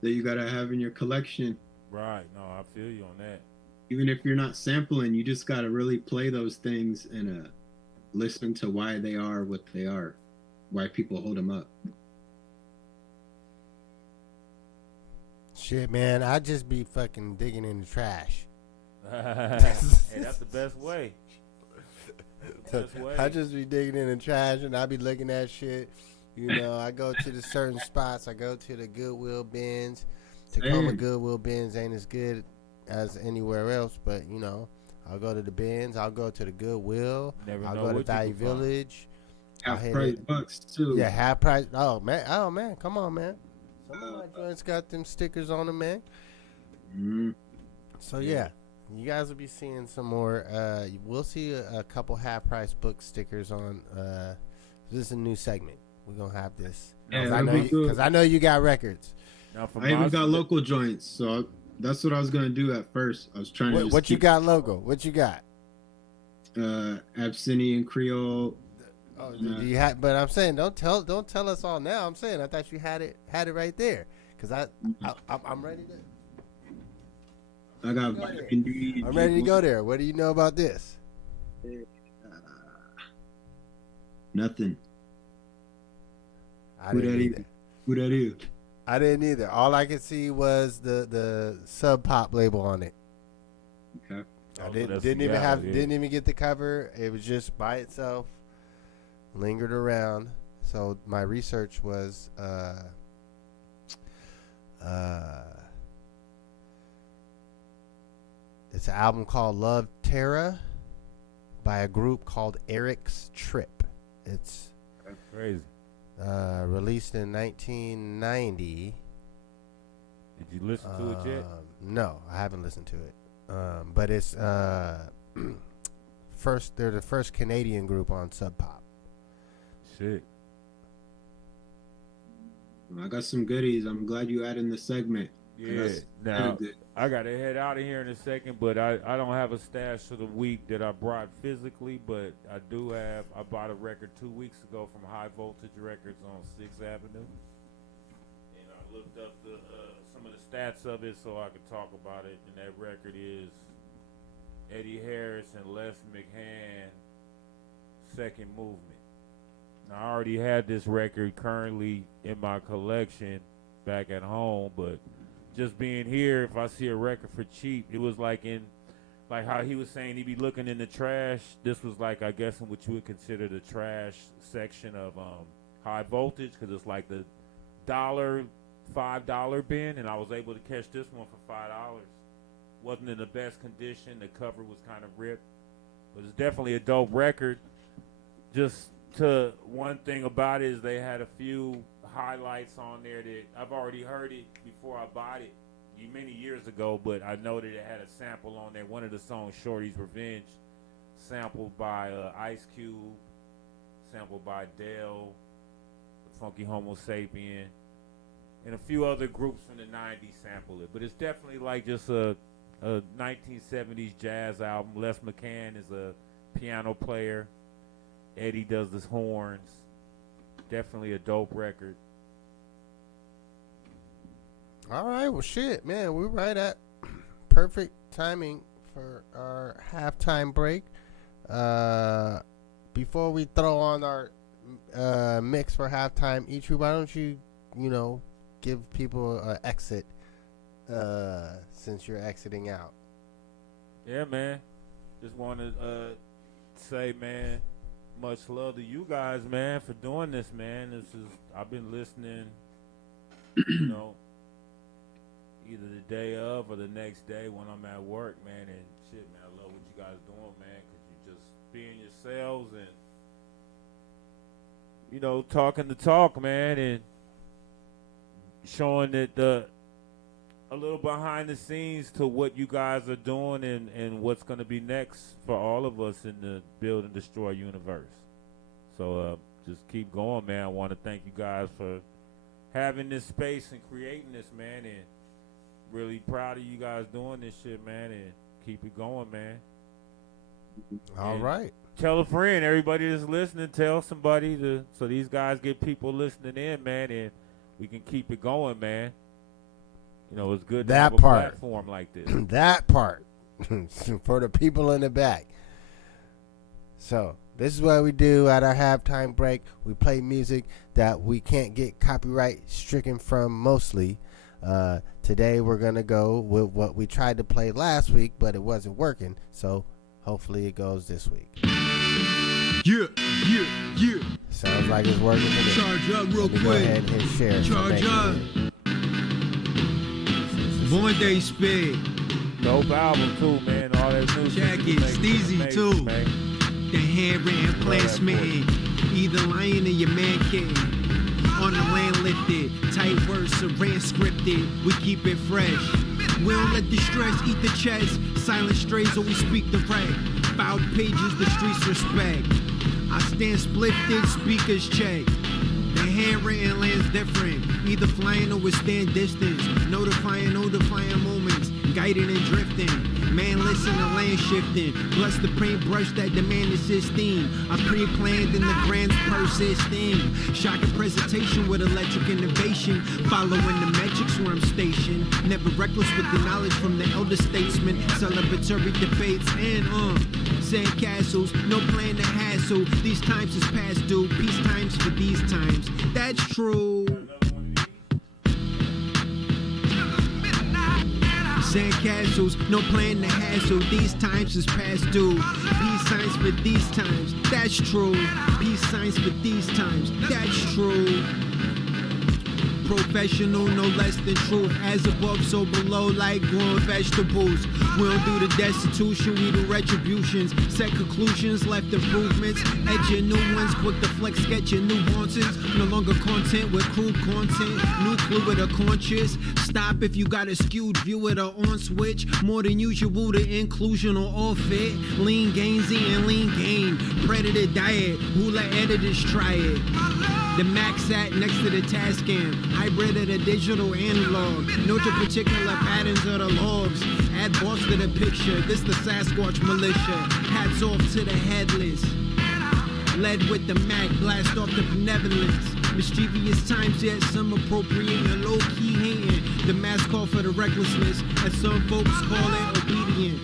that you gotta have in your collection. Right. No, I feel you on that. Even if you're not sampling, you just gotta really play those things and listen to why they are what they are, why people hold them up. Shit, man, I just be fucking digging in the trash. Hey, that's the best way. Best way. I just be digging in the trash and I be looking at shit. You know, I go to the certain spots. I go to the Goodwill bins. Tacoma Goodwill bins ain't as good as anywhere else, but you know, I'll go to the bins. I'll go to the Goodwill. I'll go to Value Village. Half price bucks too. Yeah, half price. Oh man, come on, man. Some of my joints got them stickers on them, man. Mm-hmm. So yeah, you guys will be seeing some more. We'll see a couple half price book stickers on. This is a new segment. We're gonna have this because I know you got records. I even got local joints, so that's what I was gonna do at first. I was trying to. What you got local? What you got? Abyssinian Creole. Oh, do you have? But I'm saying, don't tell us all now. I'm saying I thought you had it right there, because I'm ready to. I got vitamin D. I'm ready to go there. What do you know about this? Nothing. Who that is? I didn't either. All I could see was the Sub Pop label on it. Okay. I didn't even get the cover. It was just by itself. Lingered around. So my research was it's an album called Love Terra by a group called Eric's Trip. It's crazy. Released in 1990. Did you listen to it yet? No, I haven't listened to it. But it's they're the first Canadian group on Sub Pop. Shit. I got some goodies. I'm glad you added in the segment. Yeah. Now I gotta head out of here in a second, but I don't have a stash for the week that I brought physically, but I do have. I bought a record 2 weeks ago from High Voltage Records on 6th Avenue, and I looked up some of the stats of it so I could talk about it. And that record is Eddie Harris and Les McCann, Second Movement. Now, I already had this record currently in my collection back at home, but just being here, if I see a record for cheap, it was like how he was saying he'd be looking in the trash. This was like, I guess, in what you would consider the trash section of High Voltage, because it's like the $5 bin, and I was able to catch this one for $5. Wasn't in the best condition. The cover was kind of ripped, but it's definitely a dope record. Just one thing about it is they had a few highlights on there that I've already heard it before I bought it many years ago, but I know that it had a sample on there. One of the songs, Shorty's Revenge, sampled by Ice Cube, sampled by Dell, the Funky Homo Sapien, and a few other groups from the 90s sampled it. But it's definitely like just a 1970s jazz album. Les McCann is a piano player. Eddie does his horns. Definitely a dope record. All right, well, shit, man, we're right at perfect timing for our halftime break. Before we throw on our mix for halftime, EeeTree, why don't you give people an exit since you're exiting out? Yeah, man. Just want to say, man, much love to you guys, man, for doing this, man. I've been listening, either the day of or the next day when I'm at work, man. And shit, man, I love what you guys doing, man, because you just being yourselves and, talking the talk, man, and showing that a little behind the scenes to what you guys are doing and what's going to be next for all of us in the Build and Destroy universe. So just keep going, man. I want to thank you guys for having this space and creating this, man, and really proud of you guys doing this shit, man, and keep it going, man. All right. Tell a friend, everybody that's listening, tell somebody so these guys get people listening in, man, and we can keep it going, man. It's good to have a platform like this. That part. For the people in the back. So, this is what we do at our halftime break. We play music that we can't get copyright stricken from mostly. Today, we're going to go with what we tried to play last week, but it wasn't working. So, hopefully it goes this week. Yeah. Sounds like it's working for me. Charge up real quick. Go ahead and hit share. Charge up. Born Day Spit. Dope album too, man. All that new Check it. Steezy too. Man. The handwritten plan smitten. Either lying in your man cave. On the land lifted. Tight words, saran scripted. We keep it fresh. We don't let the stress eat the chest. Silent strays or we speak the right. Foul pages the streets respect. I stand splifted, speakers check. The handwritten land's different. Either flying or withstand distance. Notifying moments. Guiding and drifting. Man, listen to land shifting. Bless the paintbrush that demand assisting. I pre-planned in the grand's persisting. Shocking presentation with electric innovation. Following the metrics where I'm stationed. Never reckless with the knowledge from the elder statesman. Celebratory debates and sand castles. No plan to hassle. These times is past due. Peace times for these times. That's true. Sand castles, no plan to hassle. These times is past due. Peace signs for these times. That's true. Peace signs for these times. That's true. Professional, no less than true. As above, so below, like growing vegetables. We don't do the destitution, we do retributions. Set conclusions, left improvements. Edge your new ones, quick to flex, sketch your nuances. No longer content with crude content. New clue with a conscious. Stop if you got a skewed view of the on switch. More than usual, the inclusion or all fit. Lean Gainsy and lean gain. Predator diet, who let editors try it? The Mac sat next to the task cam. Hybrid of the digital analog. Note the particular patterns of the logs. Add boss to the picture. This the Sasquatch militia. Hats off to the headless. Led with the Mac. Blast off the benevolence. Mischievous times yet some appropriating. Low-key hating. The mask call for the recklessness. As some folks call it obedient.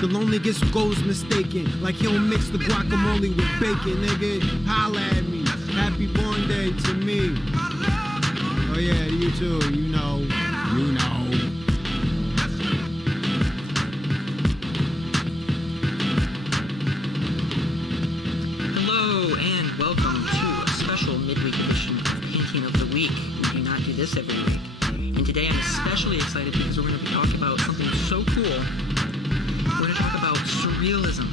The lonely goes mistaken. Like he don't mix the guacamole with bacon, nigga. Holla at me. Happy born day to me. Oh yeah, you too, you know. Hello and welcome to a special midweek edition of Painting of the Week. We do not do this every week. And today I'm especially excited because we're going to be talking about something so cool. We're going to talk about surrealism.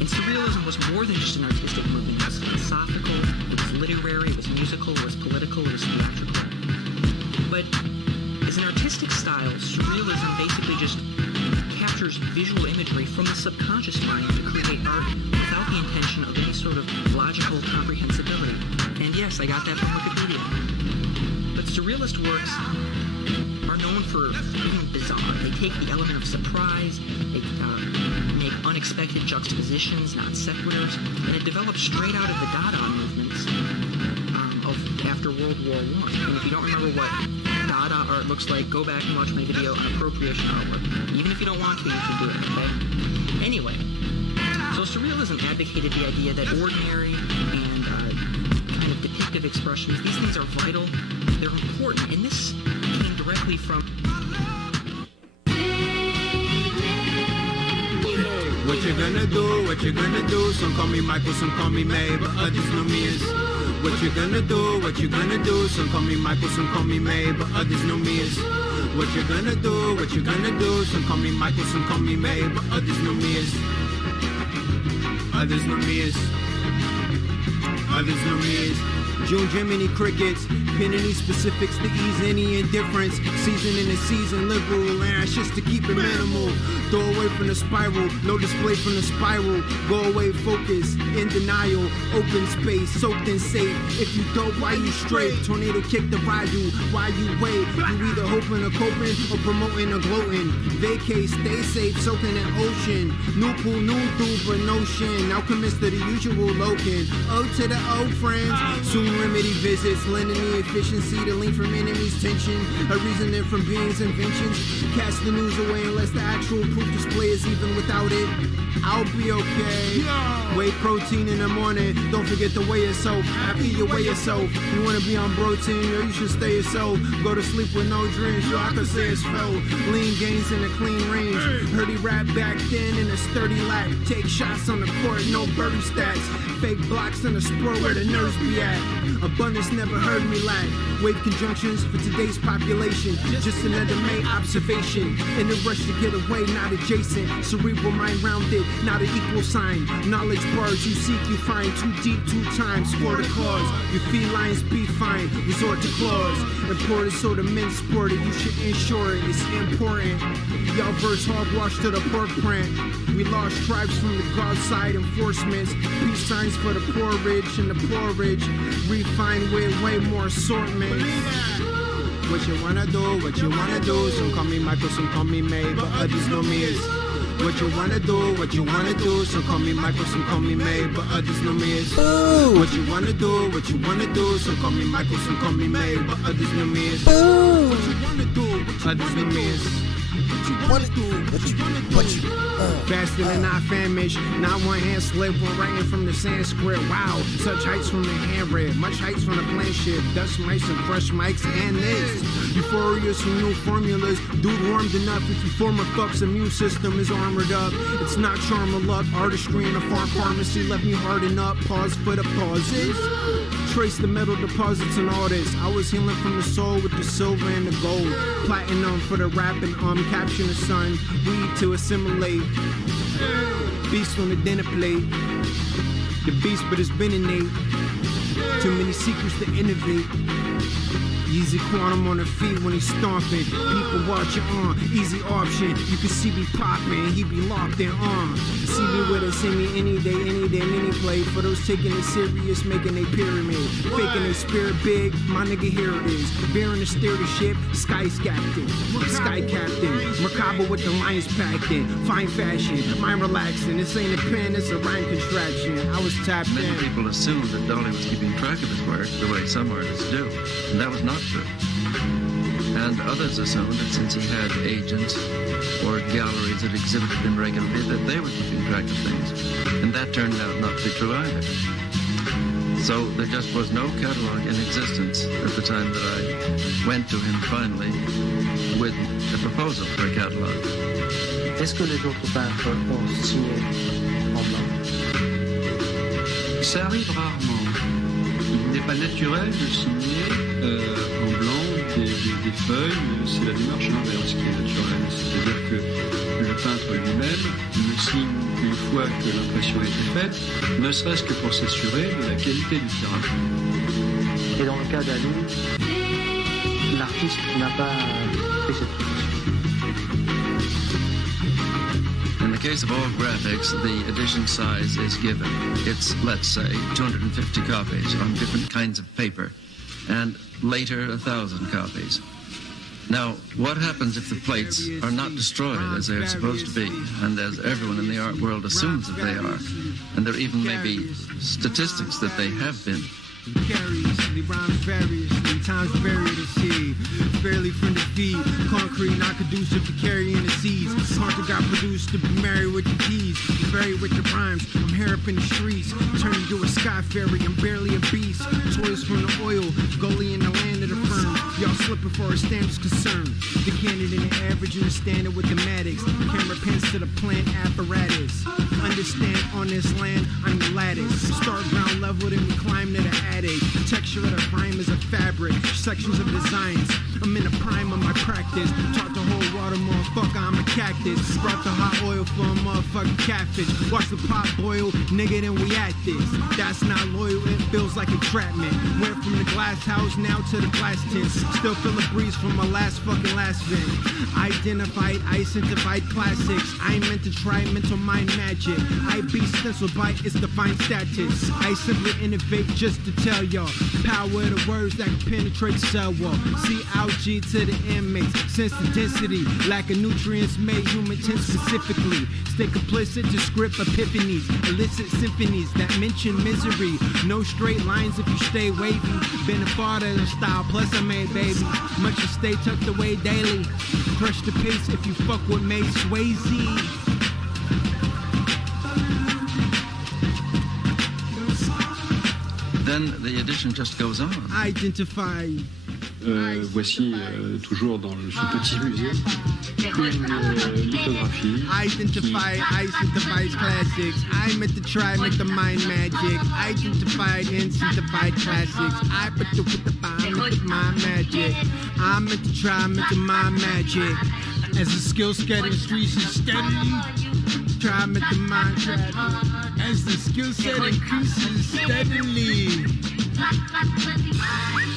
And surrealism was more than just an artistic movement. It was philosophical, it was literary, it was musical, it was political, it was theatrical. But as an artistic style, surrealism basically just captures visual imagery from the subconscious mind to create art without the intention of any sort of logical comprehensibility. And yes, I got that from Wikipedia. But surrealist works are known for being bizarre. They take the element of surprise, they make unexpected juxtapositions, not sequiturs, and it developed straight out of the Dada movements of after World War I. And if you don't remember what Dada art looks like, go back and watch my video on appropriation artwork. Even if you don't want to, you should do it, okay? Anyway, so Surrealism advocated the idea that ordinary and kind of depictive expressions, these things are vital, they're important, and this came directly from... What you gonna do, what you gonna do? Some call me Michael, some call me May, but others know me as... What you gonna do, what you gonna do? Some call me Michael, some call me May, but others know me as... What you gonna do, what you gonna do? Some call me Michael, some call me May, but others know me as... Others know me as... Others know me as... June Jiminy crickets, pinning these specifics to ease any indifference. Season in the season, liberal, and just to keep it minimal. Throw away from the spiral, no display from the spiral. Go away, focus, in denial, open space, soaked in safe. If you don't, why you straight? Tornado kick the ride, why you wait? You either hoping or coping or promoting or gloating. Vacate, stay safe, soaking in ocean. New pool, new dude, but no shin. Alchemist to the usual Loken. O to the old friends, soon remedy visits, lending the efficiency to lean from enemies' tension, a reasoning from beings' inventions. Cast the news away unless the actual proof display is even without it. I'll be okay. Whey protein in the morning. Don't forget to weigh yourself. After you weigh yourself, you wanna be on protein, yo, you should stay yourself. Go to sleep with no dreams, yo, I could say it's fell. Lean gains in a clean range. Heard he rap back then in a sturdy lap. Take shots on the court, no birdie stats. Fake blocks in the sport where the nerves be at. Abundance never heard me lack. Wave conjunctions for today's population. Just another May observation. In the rush to get away, not adjacent. Cerebral mind rounded, not an equal sign. Knowledge bars you seek, you find. Too deep, 2 times for the cause. Your felines be fine, resort to claws. Imported so the men sport it, you should ensure it. It's important. Y'all verse hogwash to the pork print. We lost tribes from the God side enforcements. Peace signs for the poor rich and the poor rich. Refined with way more assortments. What you wanna do, what you wanna do? Some call me Michael, some call me May, but others know me as... What you wanna do, what you wanna do? Some call me Michael, some call me May, but others know me as... What you wanna do, what you wanna do? Some call me Michael, some call me May, but others know me as... What you wanna do, others know me as... Faster than I famished, not one hand slip when writing from the Sanskrit. Wow, such heights from the handwritten, much heights from the plan shift. Dust mics and crush mics and this. Euphorias from new formulas, dude warmed enough. If you form a fuck's immune system is armored up. It's not charm or luck, artistry in a farm pharmacy left me hardened up. Pause for the pauses. Trace the metal deposits and all this. I was healing from the soul with the silver and the gold. Platinum for the rap and caption the sun. Weed to assimilate. Beast on the dinner plate. The beast but it's been innate. Too many secrets to innovate. Easy quantum on the feet when he's stomping. People watching on, easy option. You can see me popping, he be locked in on. See me with us, see me any day, mini play. For those taking it serious, making a pyramid. Faking a spirit big, my nigga here it is. Bearing the steer the ship, sky's captain. Sky captain, Merkaba with the lines packed in. Fine fashion, mind relaxing. This ain't a pen, it's a rhyme contraction. I was tapped in. Many people assumed that Dolly was keeping track of his work the way some artists do, and that was not true. And others assumed that since he had agents or galleries that exhibited him regularly, that they were keeping track of things. And that turned out not to be true either. So there just was no catalog in existence at the time that I went to him finally with a proposal for a catalog. Est-ce que les autres peintres ont signé en blanc? Ça arrive rarement. Il n'est pas naturel de signer en blanc des feuilles. C'est la démarche inverse qui est naturelle. C'est-à-dire que le peintre lui-même ne signe qu'une fois que l'impression a été faite, ne serait-ce que pour s'assurer de la qualité du tirage. Et dans le cas d'Ali, l'artiste n'a pas fait cette précaution. In the case of all graphics, the edition size is given. It's, let's say, 250 copies on different kinds of paper, and later 1,000 copies. Now, what happens if the plates are not destroyed as they are supposed to be, and as everyone in the art world assumes that they are, and there even may be statistics that they have been? Precariously, rhymes variously, times buried at sea. Fairly from the feed, concrete not conducive to carrying the seeds. Conquer got produced to be married with the keys. Buried with the rhymes, I'm here up in the streets. Turned into a sky fairy, I'm barely a beast. Toys from the oil, goalie in the land of the firm. Y'all slipping for a standards concern. The candidate and the average and the standard with the Maddox. Camera pins to the plant apparatus. Understand on this land, I'm the lattice. Start ground level, then we climb to the attic. The texture of the rhyme is a fabric. Sections of designs. I'm in the prime of my practice. Taught the whole water, motherfucker, I'm a cactus. Brought the hot oil for a motherfucking catfish. Watch the pot boil, nigga, then we at this. That's not loyal, it feels like entrapment. Went from the glass house now to the glass tint. Still feel a breeze from my last vent. Identified, identified classics. I ain't meant to try mental mind magic. I be stencil by its defined status. I simply innovate just to tell y'all. Power of the words that can penetrate the cell wall. CLG to the inmates. Sense the density. Lack of nutrients made human tense specifically. Stay complicit to script epiphanies. Illicit symphonies that mention misery. No straight lines if you stay wavy. Been a father of the style, plus I made babies. Much to stay tucked away daily. Crush the pace if you fuck with May Swayze. Then the edition just goes on. Identify. Voici toujours dans ce petit musée une lithographie. Identified classics. I meant to try, make the mind magic. Identified classics. I put the mind magic. I meant to try, make the mind magic. As the skill set increases steadily, try, make the mind tragic. As the skill set increases steadily.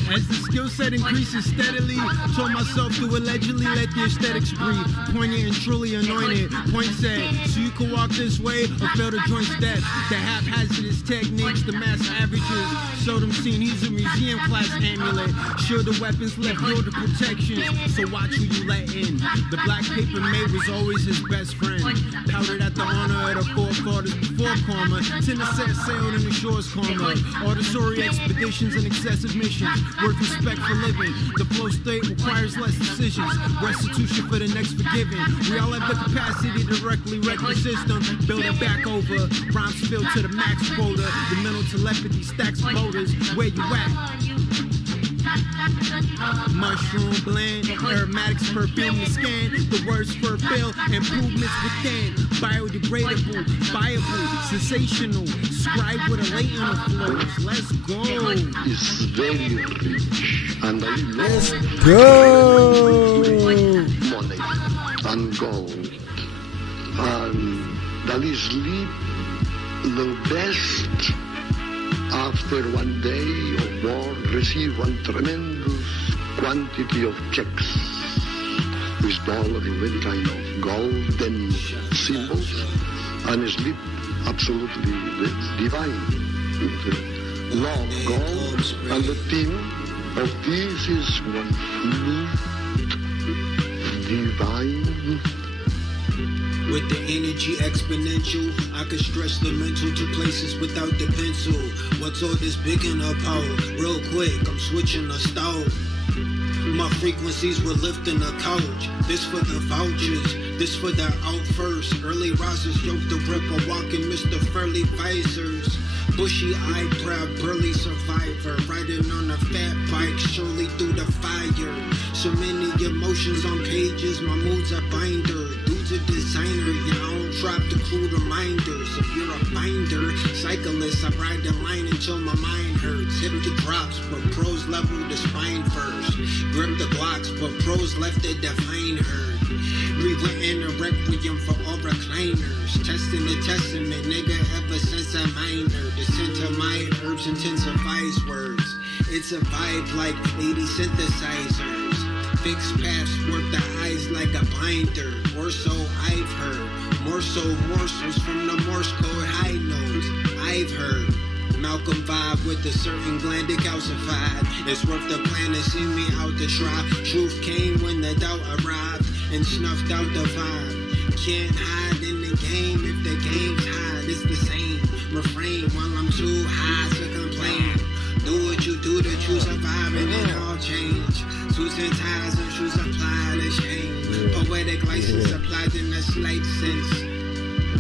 As the skill set increases steadily, told myself to allegedly let the aesthetics breathe. Poignant and truly anointed. Point said, so you can walk this way or fail to join steps. The haphazardous techniques, the mass averages. Seldom seen, he's a museum class amulet. Shield the weapons, left field the protection. So watch who you let in. The black paper mate was always his best friend. Powdered at the honor of the forefathers before karma. Tennessee sailed in the shores karma. Auditory expeditions and excessive missions. Work respect for living. The flow state requires less decisions. Restitution for the next forgiving. We all have the capacity to directly wreck the system. Build it back over. Rhymes filled to the max quota. The mental telepathy stacks boulders. Where you at? Mushroom blend, aromatics perfume the scan. The words fulfill improvements within. Biodegradable, viable, sensational. Scribe with a latent flows. Let's go. It's very rich, and I Let's love go. money and gold, and that is sleep the best. After one day of war, receive one tremendous quantity of checks with dollars in any kind of golden symbols, and sleep absolutely divine. The law of gold, and the theme of this is one fluid, divine. With the energy exponential, I can stretch the mental to places without the pencil. What's all this bigging up out? Real quick, I'm switching the style. My frequencies were lifting the couch. This for the vouchers, this for the out first. Early risers yoke the ripper, walking Mr. Furley visors. Bushy eyebrow, burly survivor. Riding on a fat bike, surely through the fire. So many emotions on pages, my moods are binder. Dude's a designer, yeah, I don't drop the crude reminders. If you're a binder, cyclist, I ride the line until my mind hurts. Hit the drops, but pros level the spine first. Grip the blocks, but pros left the divine herd. Rewritten a requiem for all recliners. Testing the testament, nigga, ever since I'm minor. The scent of my herbs intensifies words. It's a vibe like 80 synthesizers. Fixed paths work the eyes like a binder. Or so I've heard. More so morsels from the Morse code high notes. I've heard. Malcolm vibe with a certain gland to calcified. It's worth the plan to see me out to try. Truth came when the doubt arrived and snuffed out the vibe. Can't hide in the game if the game's hide. It's the same refrain while I'm too high to complain. Do what you do to choose survive and it all change. Suits and ties and shoes apply to change. Poetic license applied in a slight sense.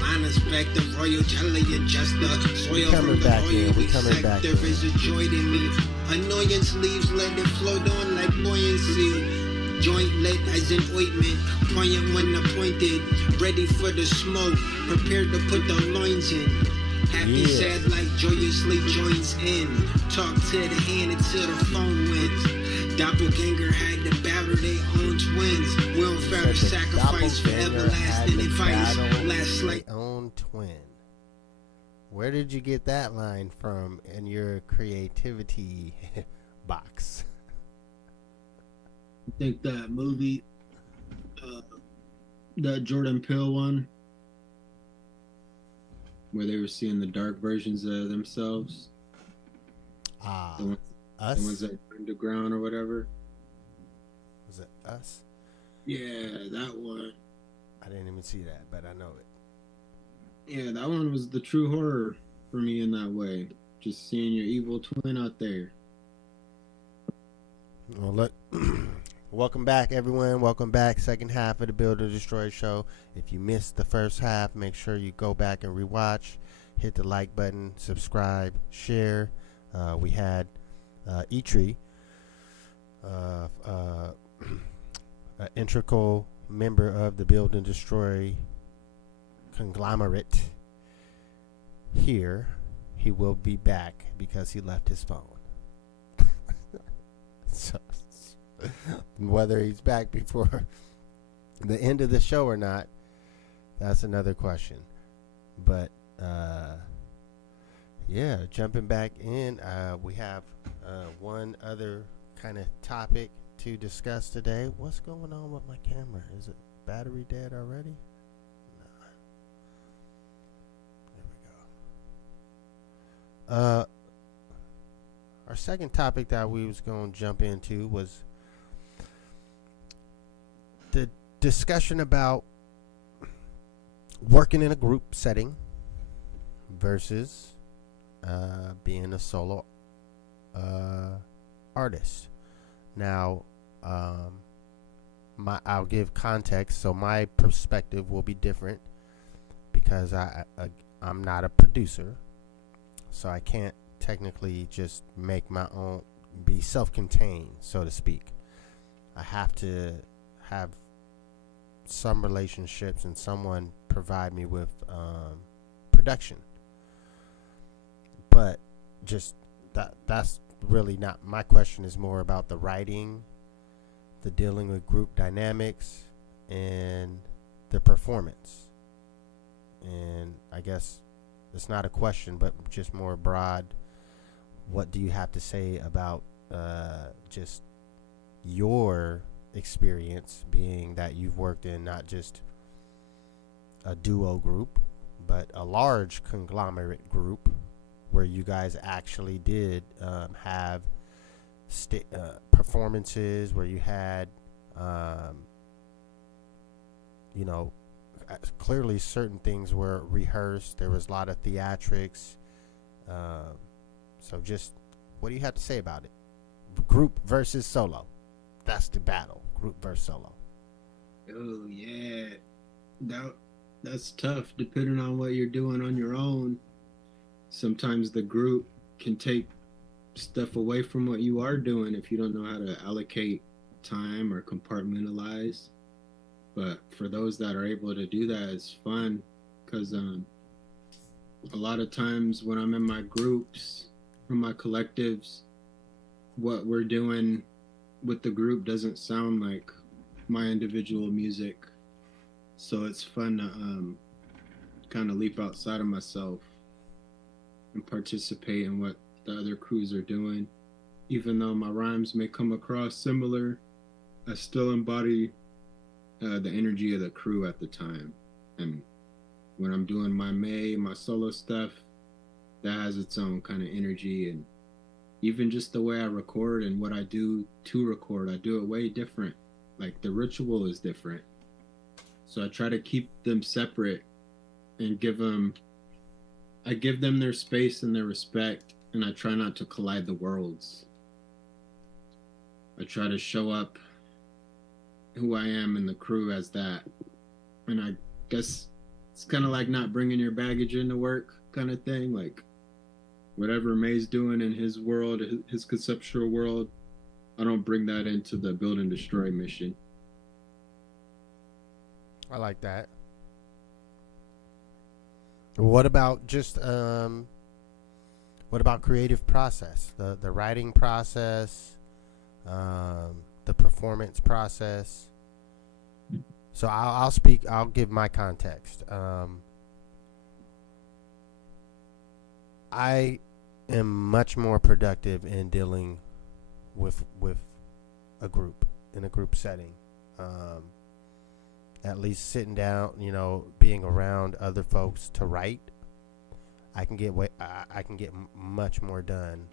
Line of spectre, royal jelly and jester. Soil from the royal weak sector is a joy to me. Annoyance leaves, let it float on like buoyancy. Joint lit as an ointment, poignant when appointed. Ready for the smoke, prepared to put the loins in. Happy, sad, like joyously joins in. Talk to the hand until the phone wins. Doppelganger had to battle their own twins. We don't fair sacrifice for everlasting advice. Last like own twin. Where did you get that line from in your creativity box? I think that movie, that Jordan Peele one, where they were seeing the dark versions of themselves. Us? The ones that underground or whatever. Was it Us? Yeah, that one. I didn't even see that, but I know it. Yeah, that one was the true horror for me in that way. Just seeing your evil twin out there. Well, look. Welcome back, everyone. Welcome back. Second half of the Build and Destroy show. If you missed the first half, make sure you go back and rewatch. Hit the like button, subscribe, share. We had EeeTree, an integral member of the Build and Destroy conglomerate here. He will be back because he left his phone. So, whether he's back before the end of the show or not, that's another question. But yeah, jumping back in, we have one other kind of topic to discuss today. What's going on with my camera? Is it battery dead already? No. There we go. Our second topic that we was going to jump into was the discussion about working in a group setting versus being a solo artist. Now, I'll give context, so my perspective will be different because I'm not a producer, so I can't technically just make my own, be self-contained, so to speak. I have to have some relationships and someone provide me with production. But just that's really not my question. Is more about the writing, the dealing with group dynamics, and the performance. And I guess it's not a question, but just more broad. What do you have to say about just your experience, being that you've worked in not just a duo group, but a large conglomerate group where you guys actually did have performances, where you had, clearly certain things were rehearsed. There was a lot of theatrics. So just, what do you have to say about it? Group versus solo. That's the battle. Group versus solo. Oh, yeah. That's tough, depending on what you're doing on your own. Sometimes the group can take stuff away from what you are doing if you don't know how to allocate time or compartmentalize. But for those that are able to do that, it's fun because a lot of times when I'm in my groups, from my collectives, what we're doing with the group doesn't sound like my individual music. So it's fun to kind of leap outside of myself and participate in what the other crews are doing. Even though my rhymes may come across similar, I still embody the energy of the crew at the time. And when I'm doing my solo stuff, that has its own kind of energy, and even just the way I record and what I do to record, I do it way different. Like the ritual is different. So I try to keep them separate and I give them their space and their respect, and I try not to collide the worlds. I try to show up who I am in the crew as that. And I guess it's kind of like not bringing your baggage into work kind of thing. Like whatever May's doing in his world, his conceptual world, I don't bring that into the Build and Destroy mission. I like that. What about just what about creative process? The writing process, the performance process. So I'll speak. I'll give my context. I am much more productive in dealing with a group in a group setting. At least sitting down, being around other folks to write, I can get much more done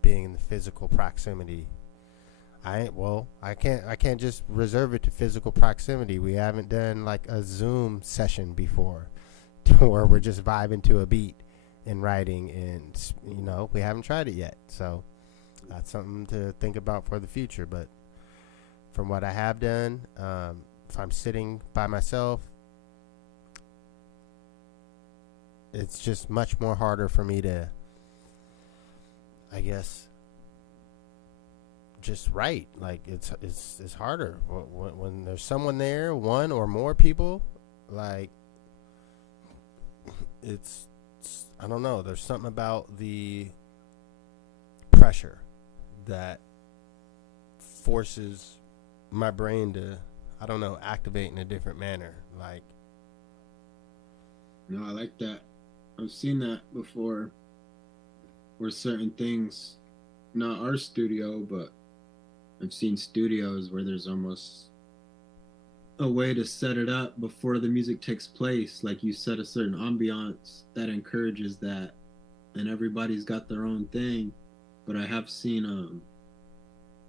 being in the physical proximity. I can't just reserve it to physical proximity. We haven't done like a Zoom session before where we're just vibing to a beat and writing, and we haven't tried it yet. So that's something to think about for the future. But from what I have done, if I'm sitting by myself, it's just much more harder for me to, I guess, just write. Like it's harder when there's someone there, one or more people. Like it's I don't know. There's something about the pressure that forces my brain to, I don't know, activate in a different manner. Like, no, I like that. I've seen that before, where certain things, not our studio, but I've seen studios where there's almost a way to set it up before the music takes place. Like you set a certain ambiance that encourages that, and everybody's got their own thing. But I have seen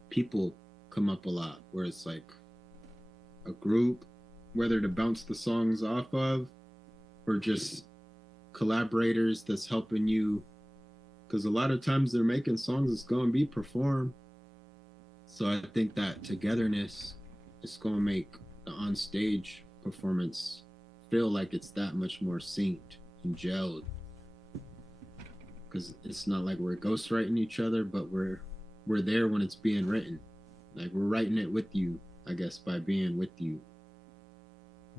people come up a lot where it's like a group, whether to bounce the songs off of or just collaborators that's helping you, because a lot of times they're making songs that's going to be performed. So I think that togetherness is going to make the on-stage performance feel like it's that much more synced and gelled, because it's not like we're ghostwriting each other, but we're there when it's being written. Like we're writing it with you, I guess, by being with you.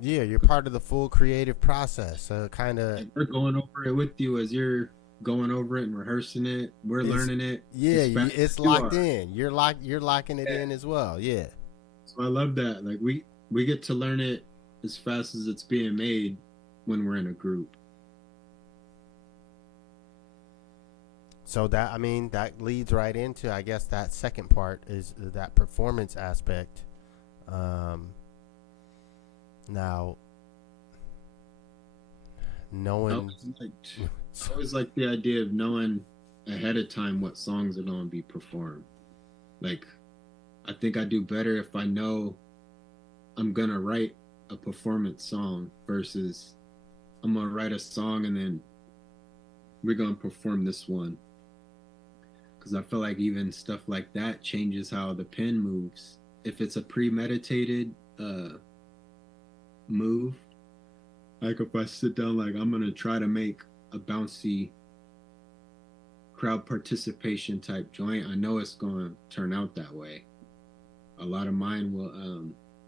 Yeah, you're part of the full creative process. Kind of. Like we're going over it with you as you're going over it and rehearsing it. We're learning it. Yeah, it's locked in. You're locking it in as well. Yeah. So I love that. Like we get to learn it as fast as it's being made when we're in a group. So that leads right into, I guess, that second part is that performance aspect. Now, knowing, I always like the idea of knowing ahead of time what songs are going to be performed. Like, I think I do better if I know I'm going to write a performance song versus I'm going to write a song and then we're going to perform this one. Because I feel like even stuff like that changes how the pen moves. If it's a premeditated move, like if I sit down, like I'm going to try to make a bouncy crowd participation type joint, I know it's going to turn out that way. A lot of mine will,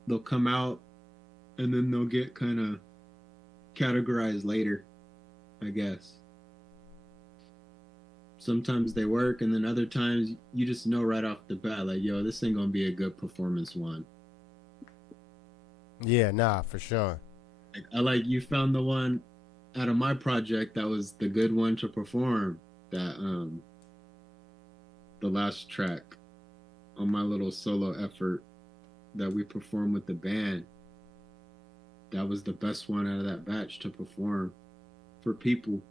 they'll come out and then they'll get kind of categorized later, I guess. Sometimes they work, and then other times you just know right off the bat, like, yo, this ain't gonna be a good performance one. Yeah, nah, for sure. Like you found the one out of my project that was the good one to perform. That the last track on my little solo effort that we performed with the band. That was the best one out of that batch to perform for people.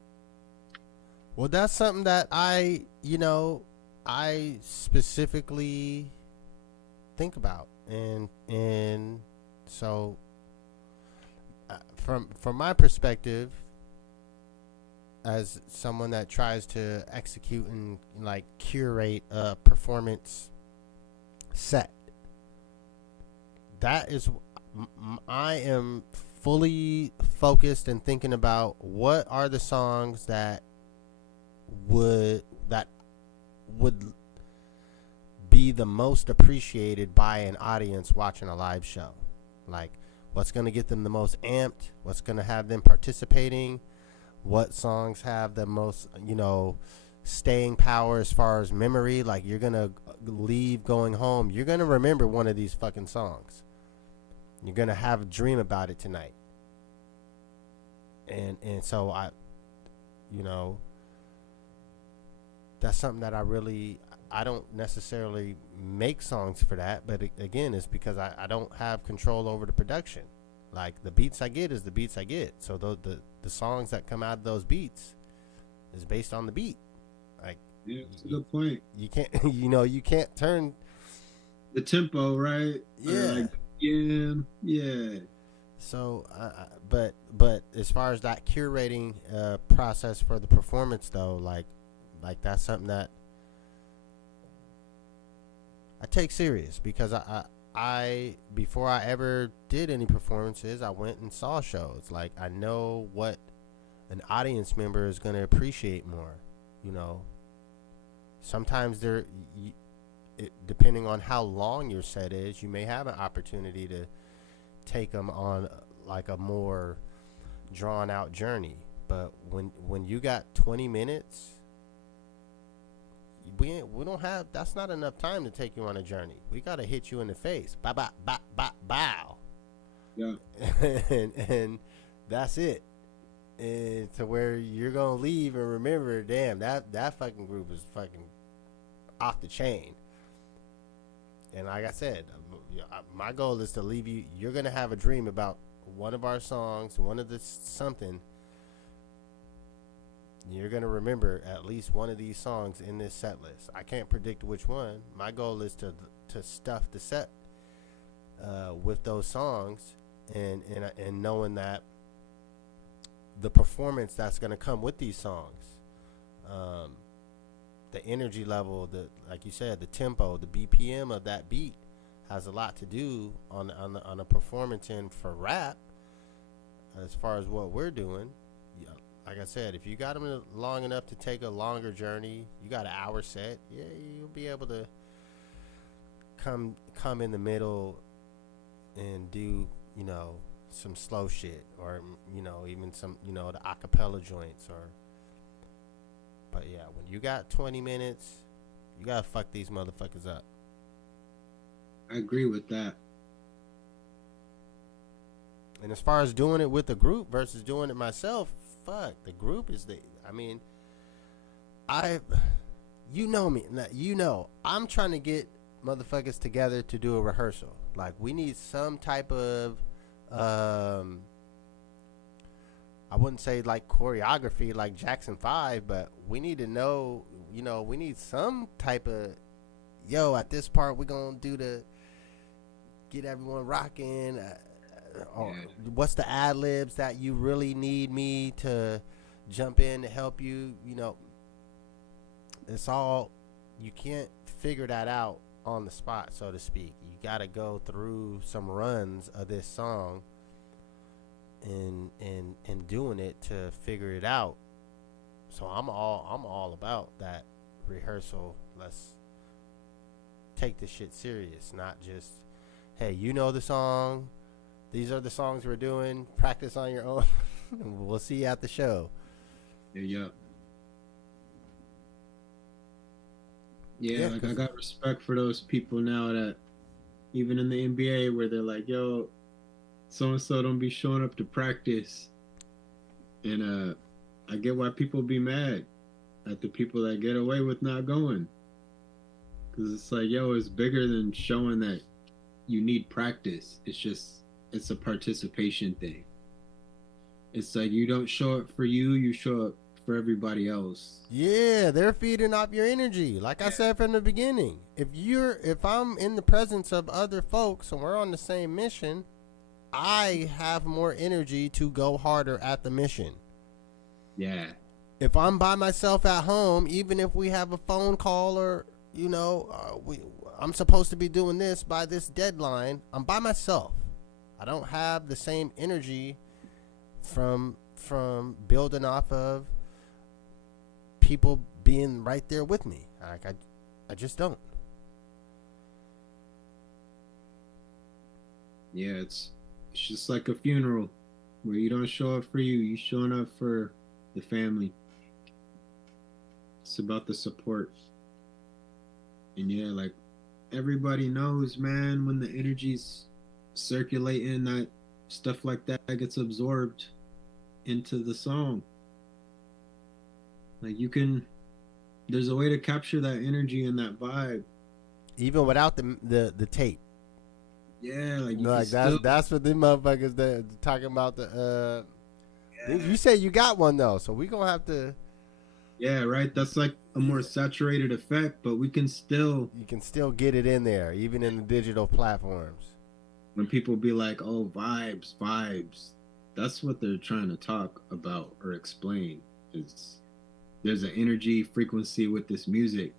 Well, that's something that I specifically think about, and so from my perspective, as someone that tries to execute and like curate a performance set, that is, I am fully focused and thinking about what are the songs that would be the most appreciated by an audience watching a live show. Like, what's going to get them the most amped, what's going to have them participating, what songs have the most, staying power as far as memory. Like, you're going to leave going home, you're going to remember one of these fucking songs. You're going to have a dream about it tonight. And so that's something that I don't necessarily make songs for that, but again, it's because I don't have control over the production. Like, the beats I get is the beats I get. So the songs that come out of those beats is based on the beat. Like, yeah, that's a good point. You can't, you can't turn the tempo, right? Yeah. Yeah. So, but as far as that curating process for the performance, though, like that's something that I take serious, because I before I ever did any performances, I went and saw shows. Like, I know what an audience member is going to appreciate more. Sometimes depending on how long your set is, you may have an opportunity to take them on like a more drawn out journey. But when you got 20 minutes, we don't have, that's not enough time to take you on a journey. We got to hit you in the face. Bow, bow, bow, bow, bow. Yeah. and that's it. And to where you're going to leave and remember, damn, that fucking group is fucking off the chain. And like I said, my goal is to leave you, you're going to have a dream about one of our songs, one of the something. You're going to remember at least one of these songs in this set list. I can't predict which one. My goal is to stuff the set with those songs, and knowing that the performance that's going to come with these songs, the energy level, like you said, the tempo, the BPM of that beat has a lot to do on a performance end for rap. As far as what we're doing, like I said, if you got them long enough to take a longer journey, you got an hour set, yeah, you'll be able to come in the middle and do, some slow shit, or, even some, the acapella joints, but yeah, when you got 20 minutes, you gotta fuck these motherfuckers up. I agree with that. And as far as doing it with a group versus doing it myself, fuck, the group is you know me, I'm trying to get motherfuckers together to do a rehearsal. Like, we need some type of, I wouldn't say like choreography like Jackson 5, but we need to know, we need some type of, at this part we're going to get everyone rocking. Or what's the ad libs that you really need me to jump in to help you? It's all, you can't figure that out on the spot, so to speak. You got to go through some runs of this song and doing it to figure it out. So I'm all about that rehearsal. Let's take this shit serious, not just, hey, the song, these are the songs we're doing, practice on your own. We'll see you at the show. Yeah, like, I got respect for those people now, that even in the NBA, where they're like, yo, so-and-so don't be showing up to practice. And I get why people be mad at the people that get away with not going. Because it's like, it's bigger than showing that you need practice. It's a participation thing. It's like, you don't show up for you show up for everybody else. Yeah, they're feeding off your energy. Like I said from the beginning, if I'm in the presence of other folks and we're on the same mission, I have more energy to go harder at the mission. Yeah. If I'm by myself at home, even if we have a phone call or, I'm supposed to be doing this by this deadline, I'm by myself. I don't have the same energy from building off of people being right there with me. Like I just don't. Yeah, it's just like a funeral where you don't show up for you showing up for the family. It's about the support. And yeah, like everybody knows, man, when the energy's circulating, that stuff like that gets absorbed into the song. Like there's a way to capture that energy and that vibe, even without the tape. Yeah, like that's what them motherfuckers that talking about the. You say you got one though, so we gonna have to. Yeah, right. That's like a more saturated effect, but you can still get it in there, even in the digital platforms. When people be like, "Oh, vibes," that's what they're trying to talk about or explain. There's an energy frequency with this music.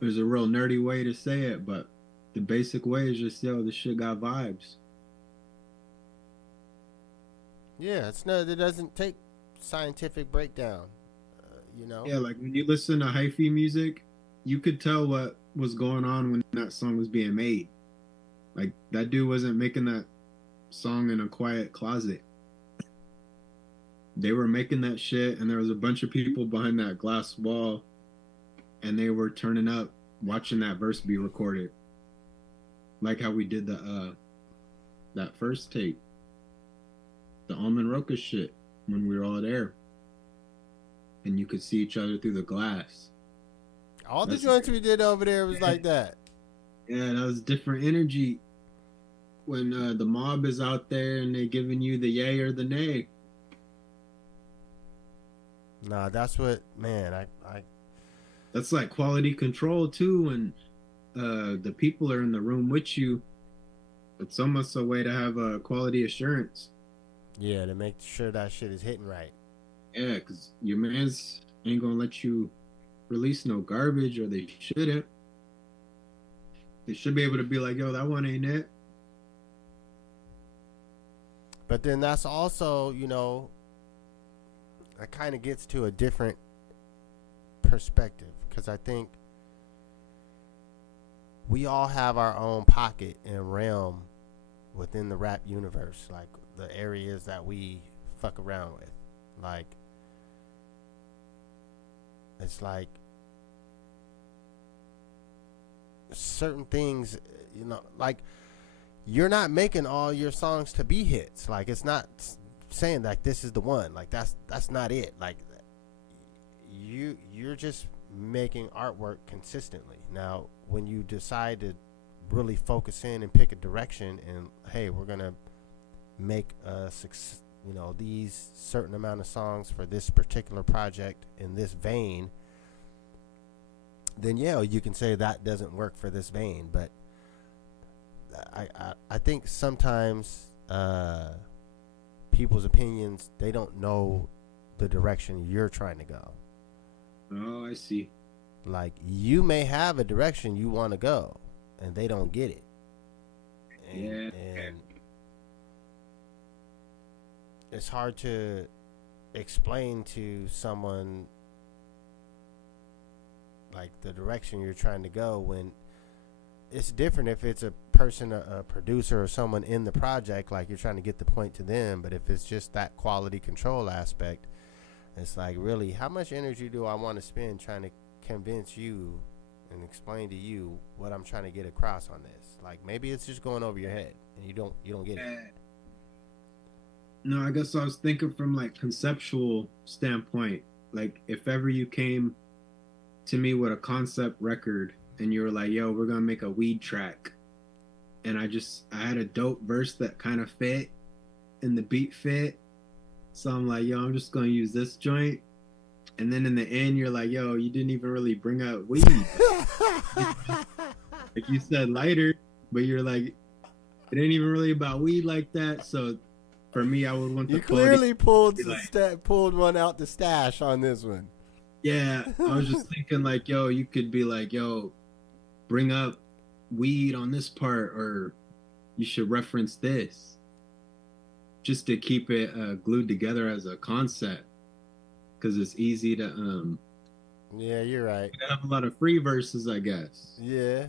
There's a real nerdy way to say it, but the basic way is just, this shit got vibes. Yeah, it doesn't take scientific breakdown, Yeah, like when you listen to hyphy music, you could tell what was going on when that song was being made. Like, that dude wasn't making that song in a quiet closet. They were making that shit, and there was a bunch of people behind that glass wall, and they were turning up, watching that verse be recorded. Like how we did that first tape, the Almond Roca shit, when we were all there, and you could see each other through the glass. All the joints we did over there was like that. Yeah, that was different energy when the mob is out there and they giving you the yay or the nay. Nah, that's what, man, I that's like quality control too, when the people are in the room with you. It's almost a way to have a quality assurance. Yeah, to make sure that shit is hitting right. Yeah, because your mans ain't gonna let you release no garbage, or they shouldn't. They should be able to be like, yo, that one ain't it. But then that's also, that kind of gets to a different perspective, because I think we all have our own pocket and realm within the rap universe, like the areas that we fuck around with. Like, it's like certain things, like you're not making all your songs to be hits. Like, it's not saying like this is the one. Like, that's not it. Like, you're just making artwork consistently. Now, when you decide to really focus in and pick a direction, and hey, we're gonna make these certain amount of songs for this particular project in this vein, then you can say that doesn't work for this vein. But I think sometimes people's opinions, they don't know the direction you're trying to go. Oh, I see. Like, you may have a direction you want to go, and they don't get it. And it's hard to explain to someone like the direction you're trying to go, when it's different if it's a person, a producer, or someone in the project, like you're trying to get the point to them. But if it's just that quality control aspect, it's like, really, how much energy do I want to spend trying to convince you and explain to you what I'm trying to get across on this? Like, maybe it's just going over your head and you don't get it. No, I guess I was thinking from like conceptual standpoint. Like, if ever you came to me with a concept record and you were like, yo, we're gonna make a weed track, and I had a dope verse that kind of fit and the beat fit, so I'm like, yo, I'm just gonna use this joint, and then in the end you're like, yo, you didn't even really bring up weed. Like you said lighter, but you're like, it ain't even really about weed like that. So for me, I would want the You clearly pulled like, pulled one out the stash on this one. yeah, I was just thinking like, yo, you could be like, yo, bring up weed on this part, or you should reference this, just to keep it glued together as a concept, because it's easy to Yeah, you're right. have a lot of free verses, I guess. Yeah,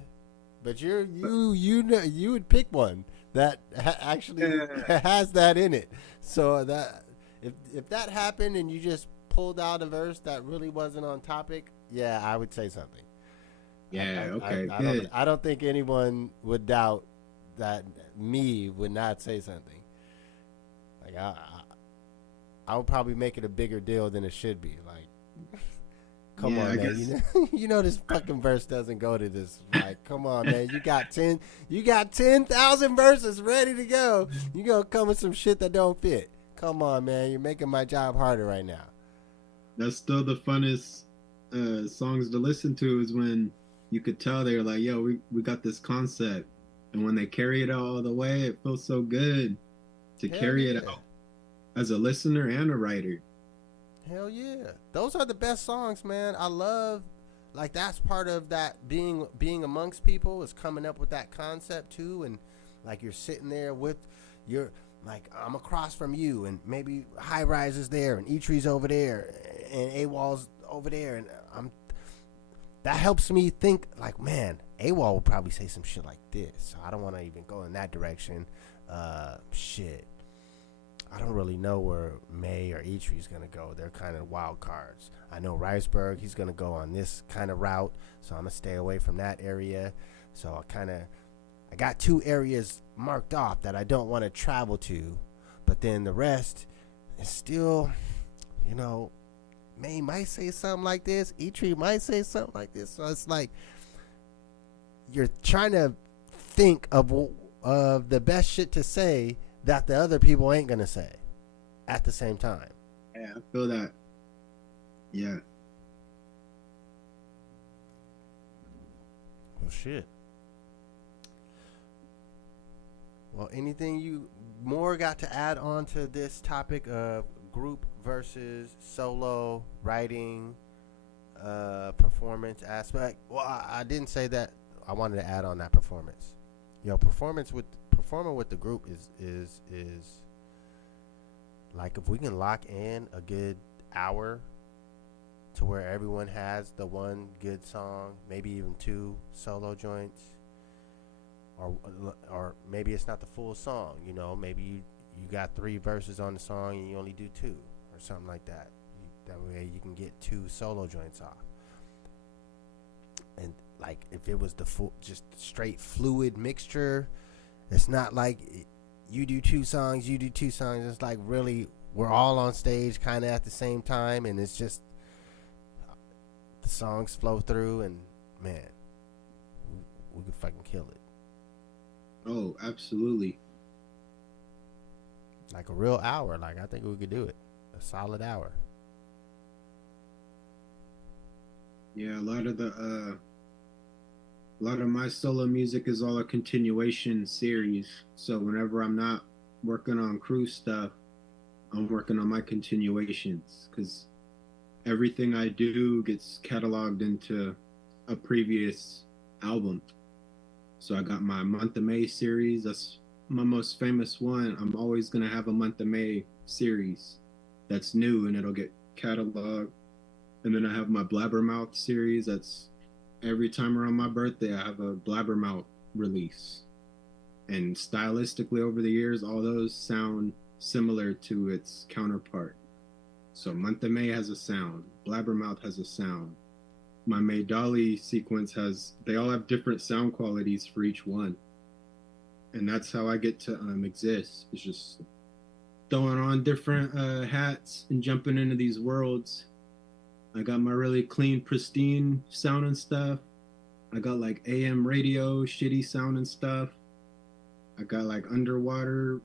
but you would pick one that actually has that in it. So that if that happened and you just pulled out a verse that really wasn't on topic, yeah, I would say something. Yeah, okay, good. I don't think anyone would doubt that me would not say something. Like I would probably make it a bigger deal than it should be. Like, come on, man. You know this fucking verse doesn't go to this. Like, come on, man. You got 10,000 verses ready to go. You gonna come with some shit that don't fit. Come on, man. You're making my job harder right now. That's still the funnest songs to listen to, is when you could tell they're like, yo, we got this concept. And when they carry it all the way, it feels so good to carry it out as a listener and a writer. Hell yeah. Those are the best songs, man. I love, like, that's part of that being amongst people, is coming up with that concept too. And like, you're sitting there with your, like, I'm across from you, and maybe High Rise is there, and EeeTree's over there, and AWOL's over there, and that helps me think, like, man, AWOL will probably say some shit like this, so I don't want to even go in that direction. Shit, I don't really know where May or EeeTree's gonna go. They're kind of wild cards. I know Riceberg, he's gonna go on this kind of route, so I'm gonna stay away from that area. So I got 2 areas marked off that I don't want to travel to, but then the rest is still, you know, May might say something like this, EeeTree might say something like this. So it's like you're trying to think of the best shit to say that the other people ain't gonna say at the same time. Yeah, I feel that. Yeah. Well, shit. Well, anything you more got to add on to this topic of group versus solo writing, performance aspect? Well, I didn't say that. I wanted to add on that performance. Performing with the group is like, if we can lock in a good hour to where everyone has the one good song, maybe even 2 solo joints, or maybe it's not the full song, maybe you got 3 verses on the song and you only do 2 or something like that. That way you can get 2 solo joints off. And like, if it was the full, just straight fluid mixture, it's not like you do 2 songs, you do 2 songs. It's like, really, we're all on stage kind of at the same time, and it's just the songs flow through, and man, we could fucking kill it. Oh, absolutely. Like a real hour. Like, I think we could do it. A solid hour. Yeah, a lot of my solo music is all a continuation series. So whenever I'm not working on crew stuff, I'm working on my continuations, because everything I do gets cataloged into a previous album. So I got my Month of May series. That's my most famous one. I'm always going to have a Month of May series that's new, and it'll get cataloged. And then I have my Blabbermouth series. That's every time around my birthday, I have a Blabbermouth release. And stylistically, over the years, all those sound similar to its counterpart. So Month of May has a sound. Blabbermouth has a sound. My May Dolly sequence they all have different sound qualities for each one. And that's how I get to exist. It's just throwing on different hats and jumping into these worlds. I got my really clean, pristine sound and stuff. I got like AM radio, shitty sound and stuff. I got like underwater.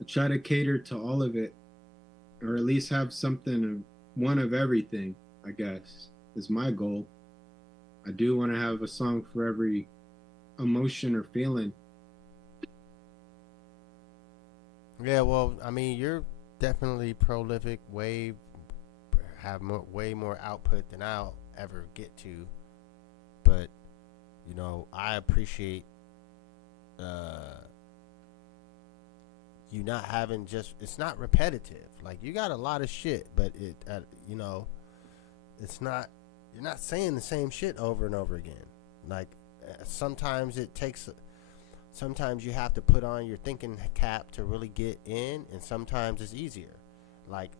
I try to cater to all of it, or at least have one of everything. I guess, is my goal. I do want to have a song for every emotion or feeling. Yeah, well, I mean, you're definitely prolific, way way more output than I'll ever get to. But you know, I appreciate you not having just, it's not repetitive. Like, you got a lot of shit, but it you know, it's not, you're not saying the same shit over and over again. Like, sometimes it takes, sometimes you have to put on your thinking cap to really get in, and sometimes it's easier. Like,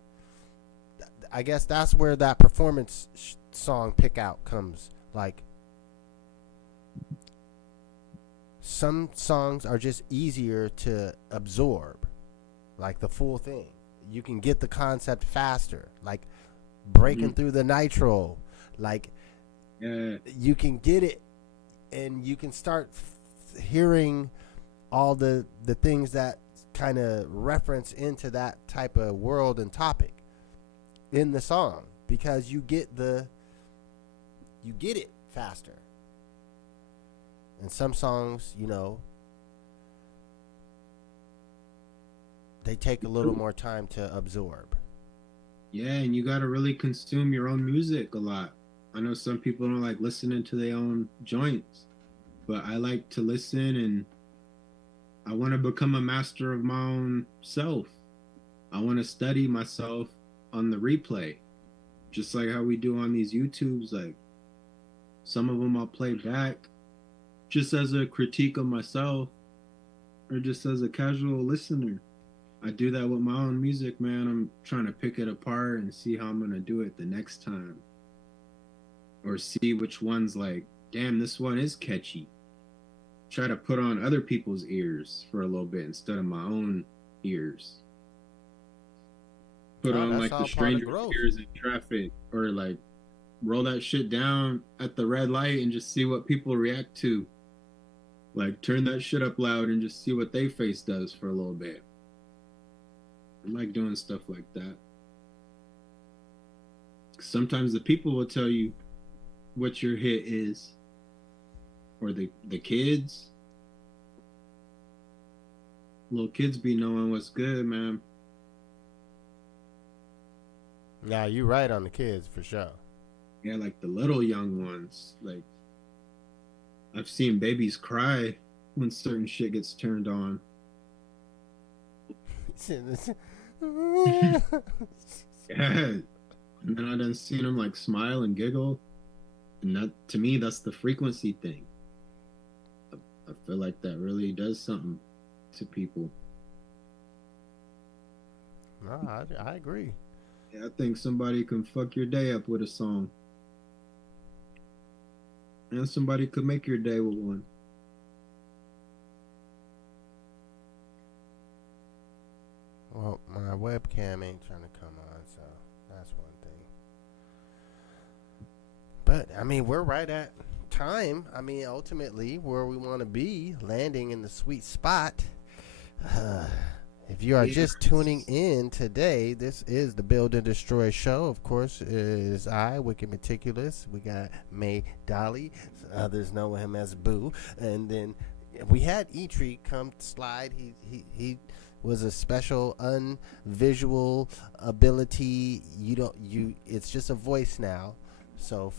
I guess that's where that performance song pick out comes. Like, some songs are just easier to absorb, like the full thing. You can get the concept faster, like breaking through the nitro. Like, you can get it, and you can start hearing all the things that kind of reference into that type of world and topic in the song, because you get it faster. And some songs, you know, they take a little more time to absorb. Yeah, and you got to really consume your own music a lot. I know some people don't like listening to their own joints, but I like to listen, and I want to become a master of my own self. I want to study myself on the replay, just like how we do on these YouTubes. Like, some of them I'll play back just as a critique of myself, or just as a casual listener. I do that with my own music, man. I'm trying to pick it apart and see how I'm going to do it the next time. Or see which one's like, damn, this one is catchy. Try to put on other people's ears for a little bit instead of my own ears. Put on like the stranger's ears in traffic, or like roll that shit down at the red light and just see what people react to. Like, turn that shit up loud and just see what they face does for a little bit. I like doing stuff like that. Sometimes the people will tell you what your hit is, or the kids. Little kids be knowing what's good, man. Yeah, you right on the kids for sure. Yeah, like the little young ones. Like, I've seen babies cry when certain shit gets turned on. Yeah. And then I done seen them like smile and giggle. And that, to me, that's the frequency thing. I feel like that really does something to people. No, I agree. Yeah, I think somebody can fuck your day up with a song. And somebody could make your day with one. Well, my webcam ain't trying to come on, so that's one thing. But, I mean, we're right at time. I mean, ultimately, where we want to be, landing in the sweet spot. If you are just tuning in today, this is the Build and Destroy show. Of course, it is I, Wicked Meticulous. We got May Dolly. Others know him as Boo. And then we had EeeTree come slide. He was a special unvisual ability. It's just a voice now. So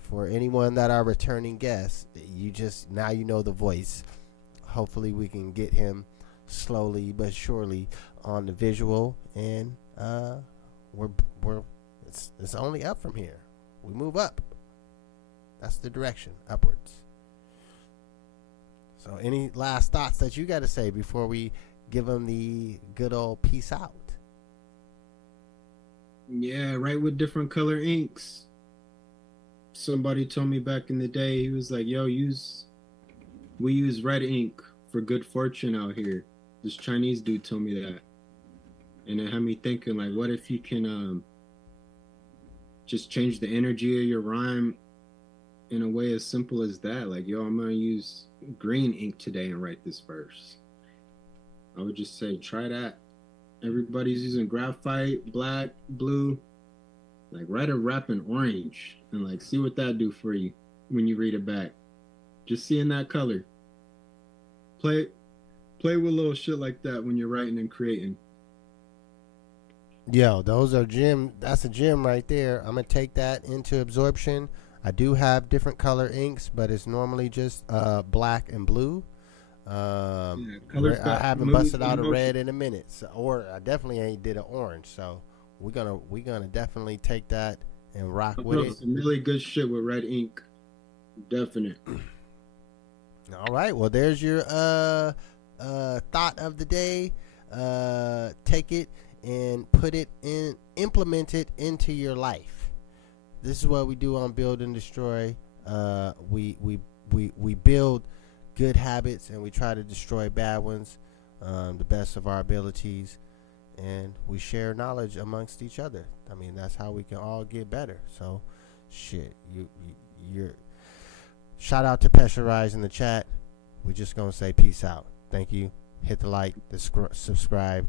for anyone that are returning guests, now you know the voice. Hopefully we can get him slowly but surely on the visual, and it's only up from here. We move up. That's the direction, upwards. So any last thoughts that you got to say before we give them the good old peace out? Yeah, write with different color inks. Somebody told me back in the day, he was like, yo, we use red ink for good fortune out here. This Chinese dude told me that. And it had me thinking, like, what if you can just change the energy of your rhyme in a way as simple as that? Like, yo, I'm going to use green ink today and write this verse. I would just say, try that. Everybody's using graphite, black, blue. Like write a rap in orange and like see what that do for you when you read it back. Just seeing that color. Play with little shit like that when you're writing and creating. Yo, those are gem. That's a gem right there. I'm gonna take that into absorption. I do have different color inks, but it's normally just black and blue. I haven't busted out a red in a minute, so, or I definitely ain't did an orange. So we're gonna definitely take that and rock with it. Some really good shit with red ink. Definite. All right. Well, there's your thought of the day. Take it and implement it into your life. This is what we do on Build and Destroy. We build good habits and we try to destroy bad ones, the best of our abilities, and we share knowledge amongst each other. I mean, that's how we can all get better. So, shit, you're. Shout out to Pesha Rise in the chat. We're just gonna say peace out. Thank you. Hit the like, the subscribe.